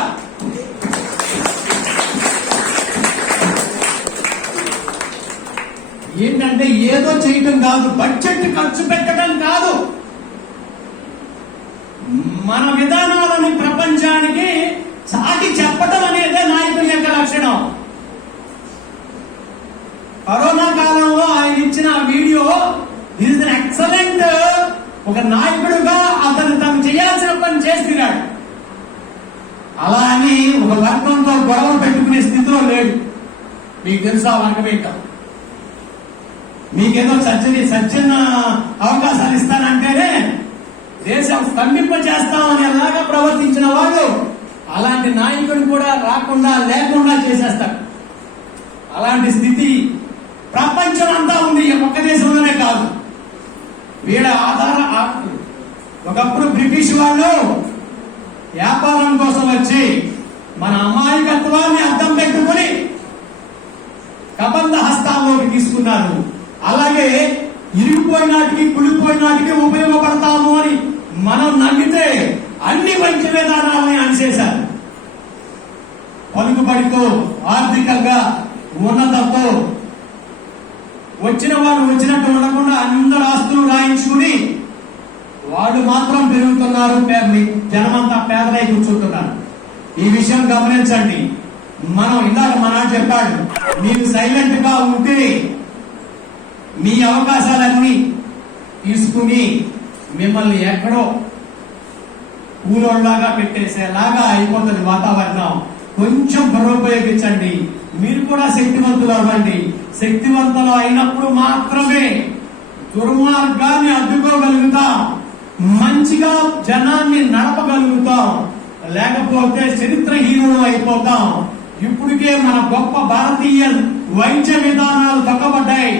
ఏంటంటే ఏదో చేయటం కాదు, బడ్జెట్ ఖర్చు పెట్టడం కాదు, మన విధానాలని ప్రపంచానికి చాటి చెప్పడం అనేదే నాయకుల యొక్క లక్షణం. కరోనా కాలంలో ఆయన ఇచ్చిన వీడియో ఈజ్ అన్ ఎక్సలెంట్. ఒక నాయకుడుగా అతను తను చేయాల్సిన పని చేస్తున్నాడు. అలా అని ఒక వర్గంతో గొడవ పెట్టుకునే స్థితిలో లేడు. మీకు తెలుసా వర్గం ఏంటో? మీకేదో సజ్జన అవకాశాలు ఇస్తానంటేనే దేశం స్తంభింప చేస్తామని అలాగా ప్రవర్తించిన వాళ్ళు అలాంటి నాయకుడు కూడా రాకుండా లేకుండా చేసేస్తారు. అలాంటి స్థితి ప్రపంచం అంతా ఉంది, ఒక్క దేశంలోనే కాదు. వీళ్ళ ఒకప్పుడు బ్రిటిష్ వాళ్ళు వ్యాపారం కోసం వచ్చి మన అమాయకత్వాన్ని అర్థం పెట్టుకుని కబంధ హస్తాల్లోకి తీసుకున్నారు. అలాగే ఇరిగిపోయినాటికి కులిపోయినాటికి ఉపయోగపడతాము అని మనం నమ్మితే అన్ని వైద్య విధానాలని అనిచేశారు. పలుకుబడితో, ఆర్థికంగా ఉన్నతంతో వచ్చిన వాళ్ళు వచ్చినట్టు ఉండకుండా అందరు ఆస్తులు రాయించుకుని వాళ్ళు మాత్రం పెరుగుతున్నారు, జనమంతా పేదలై కూర్చుంటున్నారు. ఈ విషయం గమనించండి. మనం ఇందాక మన చెప్పాడు, మీరు సైలెంట్ గా ఉంటే మీ అవకాశాలన్నీ తీసుకుని మిమ్మల్ని ఎక్కడో కూలోళ్ళలాగా పెట్టేసేలాగా అయిపోతుంది వాతావరణం. కొంచెం బరోపయోగించండి, మీరు కూడా శక్తివంతులు అవ్వండి. శక్తివంతులు అయినప్పుడు మాత్రమే దుర్మార్గాన్ని అడ్డుకోగలుగుతాం, మంచిగా జనాన్ని నడపగలుగుతాం. లేకపోతే చరిత్రహీనులు అయిపోతాం. ఇప్పటికే మన గొప్ప భారతీయ వైద్య విధానాలు తగ్గబడ్డాయి.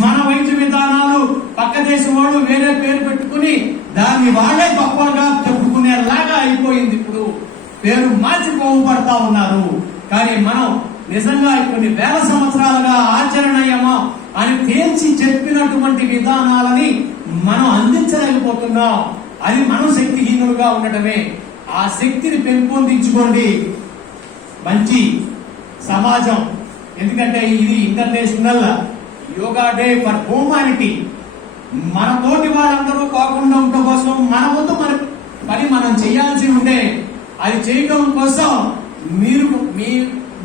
మన వైద్య విధానాలు పక్క దేశం వాళ్ళు వేరే పేరు పెట్టుకుని దాన్ని వాళ్ళే గొప్పగా చెప్పుకునేలాగా అయిపోయింది. ఇప్పుడు పేరు మార్చి పోగుపడతా ఉన్నారు. కానీ మనం నిజంగా కొన్ని వేల సంవత్సరాలుగా ఆచరణయమో అని తేల్చి చెప్పినటువంటి విధానాలని మనం అందించలేకపోతున్నాం. అది మనం శక్తిహీనులుగా ఉండటమే. ఆ శక్తిని పెంపొందించుకోండి. మంచి సమాజం, ఎందుకంటే ఇది international yoga day for humanity. మన తోటి వాళ్ళందరూ కాకుండా ఉండటం కోసం మన వంతు మన పని మనం చేయాల్సి ఉంటే అది చేయడం కోసం మీరు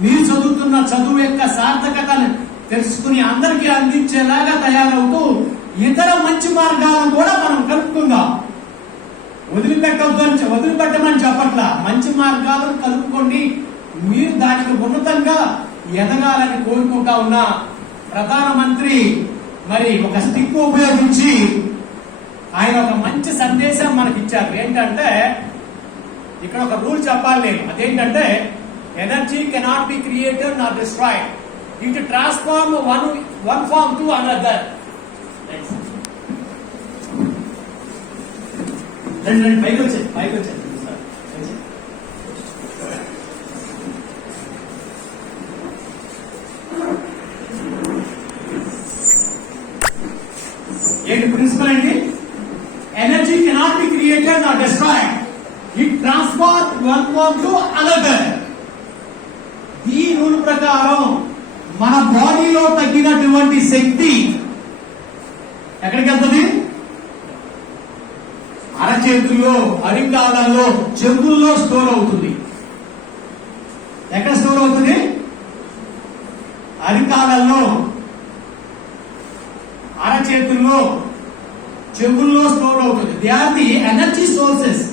మీరు చదువుతున్న చదువు యొక్క సార్థకతను తెలుసుకుని అందరికీ అందించేలాగా తయారవుతూ ఇతర మంచి మార్గాలను కూడా మనం కలుపుకుందాం. వదిలిపెట్టమని చెప్పట్లా, మంచి మార్గాలను కలుపుకోండి. మీరు దానికి ఉన్నతంగా ఎదగాలని కోరుకుంటా ఉన్న ప్రధానమంత్రి మరి ఒక స్టిక్ ఉపయోగించి ఆయన ఒక మంచి సందేశం మనకి ఇచ్చారు. ఏంటంటే ఇక్కడ ఒక రూల్ చెప్పాలి నేను, అదేంటంటే energy cannot be created not destroyed, it transform one form to another. రెండు పైకి వచ్చాయి ఏంటి ప్రిన్సిపల్ అండి? Energy cannot be created not destroyed, it transform one form to another. ఈ రూల్ ప్రకారం మన బాడీలో తగ్గినటువంటి శక్తి ఎక్కడికి వెళ్తుంది? అరచేతుల్లో, అరికాలలో, చెవుల్లో స్టోర్ అవుతుంది. ఎక్కడ స్టోర్ అవుతుంది? అరికాలలో, అరచేతుల్లో, చెవుల్లో స్టోర్ అవుతుంది. They are the energy sources.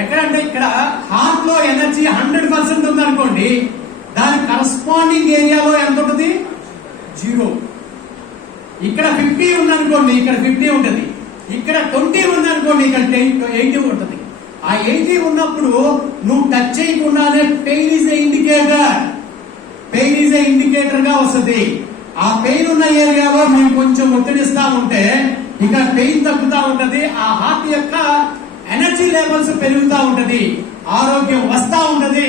ఎక్కడంటే ఇక్కడ హార్ట్ లో ఎనర్జీ 100% ఉందనుకోండి, దాని కరస్పాండింగ్ ఏరియాలో ఎంత ఉంటుంది? 0. ఇక్కడ 50 ఉందనుకోండి, ఇక్కడ 50 ఉంటుంది. ఇక్కడ 20 ఉందనుకోండి, ఇక్కడ 80 ఉంటుంది. ఆ 80 ఉన్నప్పుడు నువ్వు టచ్ చేయకుండానే పెయిన్ ఈజ్ ఏ ఇండికేటర్ గా వస్తుంది. ఆ పెయిన్ ఉన్న ఏరియాలో మేము కొంచెం ఒత్తిడిస్తా ఉంటే ఇక్కడ పెయిన్ తగ్గుతా ఉంటది. ఆ హార్ట్ యొక్క ఎనర్జీ లెవెల్స్ పెరుగుతా ఉంటది, ఆరోగ్యం వస్తా ఉంటది,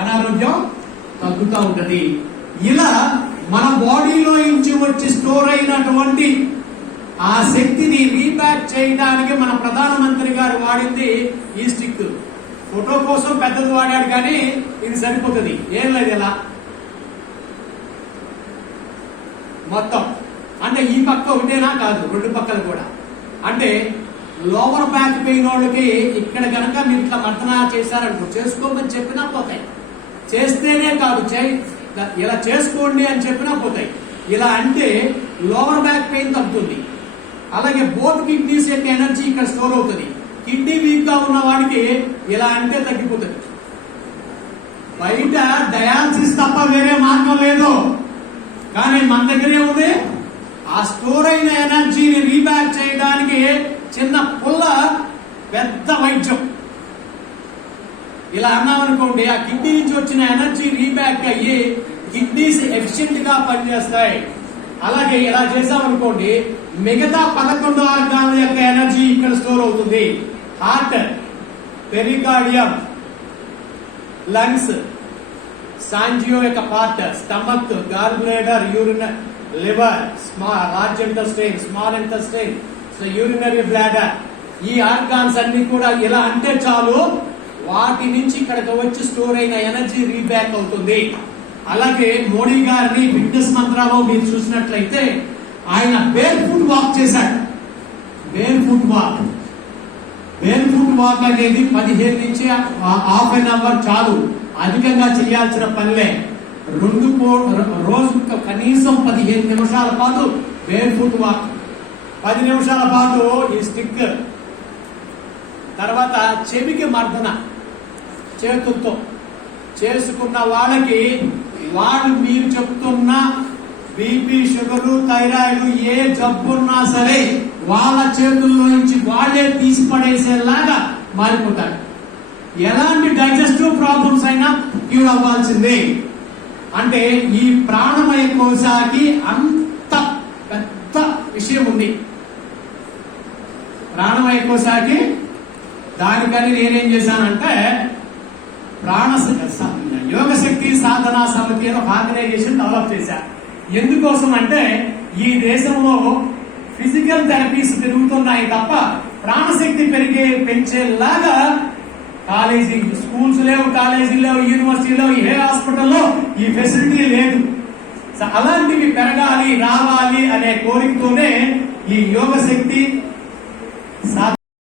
అనారోగ్యం తగ్గుతా ఉంటది. ఇలా మన బాడీలో నుంచి వచ్చి స్టోర్ అయినటువంటి ఆ శక్తిని రీబ్యాక్ చేయడానికి మన ప్రధానమంత్రి గారు వాడింది ఈ స్టిక్. ఫోటో కోసం పెద్దది వాడాడు, కానీ ఇది సరిపోతుంది. ఏం లేదు, ఇలా మొత్తం అంటే ఈ పక్క ఒకటేనా కాదు, రెండు పక్కలు కూడా. అంటే లోవర్ బ్యాక్ పెయిన్ వాళ్ళకి ఇక్కడ కనుక మీరు ఇట్లా మర్దన చేశారనుకో, చేసుకోమని చెప్పినా పోతాయి. చేస్తేనే కాదు, ఇలా చేసుకోండి అని చెప్పినా పోతాయి. ఇలా అంటే లోవర్ బ్యాక్ పెయిన్ తగ్గుతుంది. అలాగే బోత్ కిడ్నీస్ యొక్క ఎనర్జీ ఇక్కడ స్టోర్ అవుతుంది. కిడ్నీ వీక్ గా ఉన్న వాడికి ఇలా అంటే తగ్గిపోతుంది. బయట డయాలసిస్ తప్ప వేరే మార్గం లేదు, కానీ మన దగ్గరే ఉంది. ఆ స్టోర్ అయిన ఎనర్జీని రీబ్యాక్ చేయడానికి చిన్న పుల్ల పెద్ద వైద్యం. ఇలా అన్నామనుకోండి, ఆ కిడ్నీ నుంచి వచ్చిన ఎనర్జీ రీబ్యాక్ అయ్యి కిడ్నీస్ ఎఫిషియెంట్ గా పనిచేస్తాయి. అలాగే ఇలా చేసామనుకోండి, మిగతా 11 ఆర్గాన్ల యొక్క ఎనర్జీ ఇక్కడ స్టోర్ అవుతుంది. హార్ట్, పెరికార్డియం, లంగ్స్, సాంజియో యొక్క part, stomach, gall bladder, urine, liver, large intestine, small intestine, urinary bladder, ఈ ఆర్గాన్స్ అన్ని కూడా ఇలా అంటే చాలు, వాటి నుంచి ఇక్కడికి వచ్చి స్టోర్ అయిన ఎనర్జీ రీబ్యాక్ అవుతుంది. అలాగే మోడీ గారిని ఫిట్నెస్ మంత్రాలో మీరు చూసినట్లయితే ఆయన బేర్ ఫుట్ వాక్ చేశాడు. బేర్ ఫుట్ వాక్ అనేది 15 నుంచి హాఫ్ అన్ అవర్ చాలు, అధికంగా చేయాల్సిన పనిలే. రోజు కనీసం 15 నిమిషాల పాటు బేర్ ఫుట్ వాక్, 10 నిమిషాల పాటు ఈ స్టిక్. తర్వాత చెవికి మర్దన చేతులతో చేసుకున్న వాళ్ళకి, వాళ్ళు మీరు చెప్తున్న బీపీ, షుగరు, థైరాయిడ్ ఏ జబ్బున్నా సరే వాళ్ళ చేతుల్లో నుంచి వాళ్ళే తీసి పడేసేలాగా మారిపోతారు. ఎలాంటి డైజెస్టివ్ ప్రాబ్లమ్స్ అయినా క్యూర్ అవ్వాల్సిందే. అంటే ఈ ప్రాణమయ కోశాకి అంత పెద్ద విషయం ఉంది. ప్రాణమయ కోశాకి దానికని నేనేం చేశానంటే యోగ శక్తి సాధనా సమితి అని ఒక ఆర్గనైజేషన్ డెవలప్ చేశా. ఎందుకోసం అంటే ఈ దేశంలో ఫిజికల్ థెరపీస్ పెరుగుతున్నాయి తప్ప ప్రాణశక్తి పెంచేలాగా కాలేజీ, స్కూల్స్ లేవు, కాలేజీలు లేవు, యూనివర్సిటీ లేవు, ఏ హాస్పిటల్లో ఈ ఫెసిలిటీ లేదు. అలాంటివి పెరగాలి, రావాలి అనే కోరికతోనే ఈ యోగ శక్తి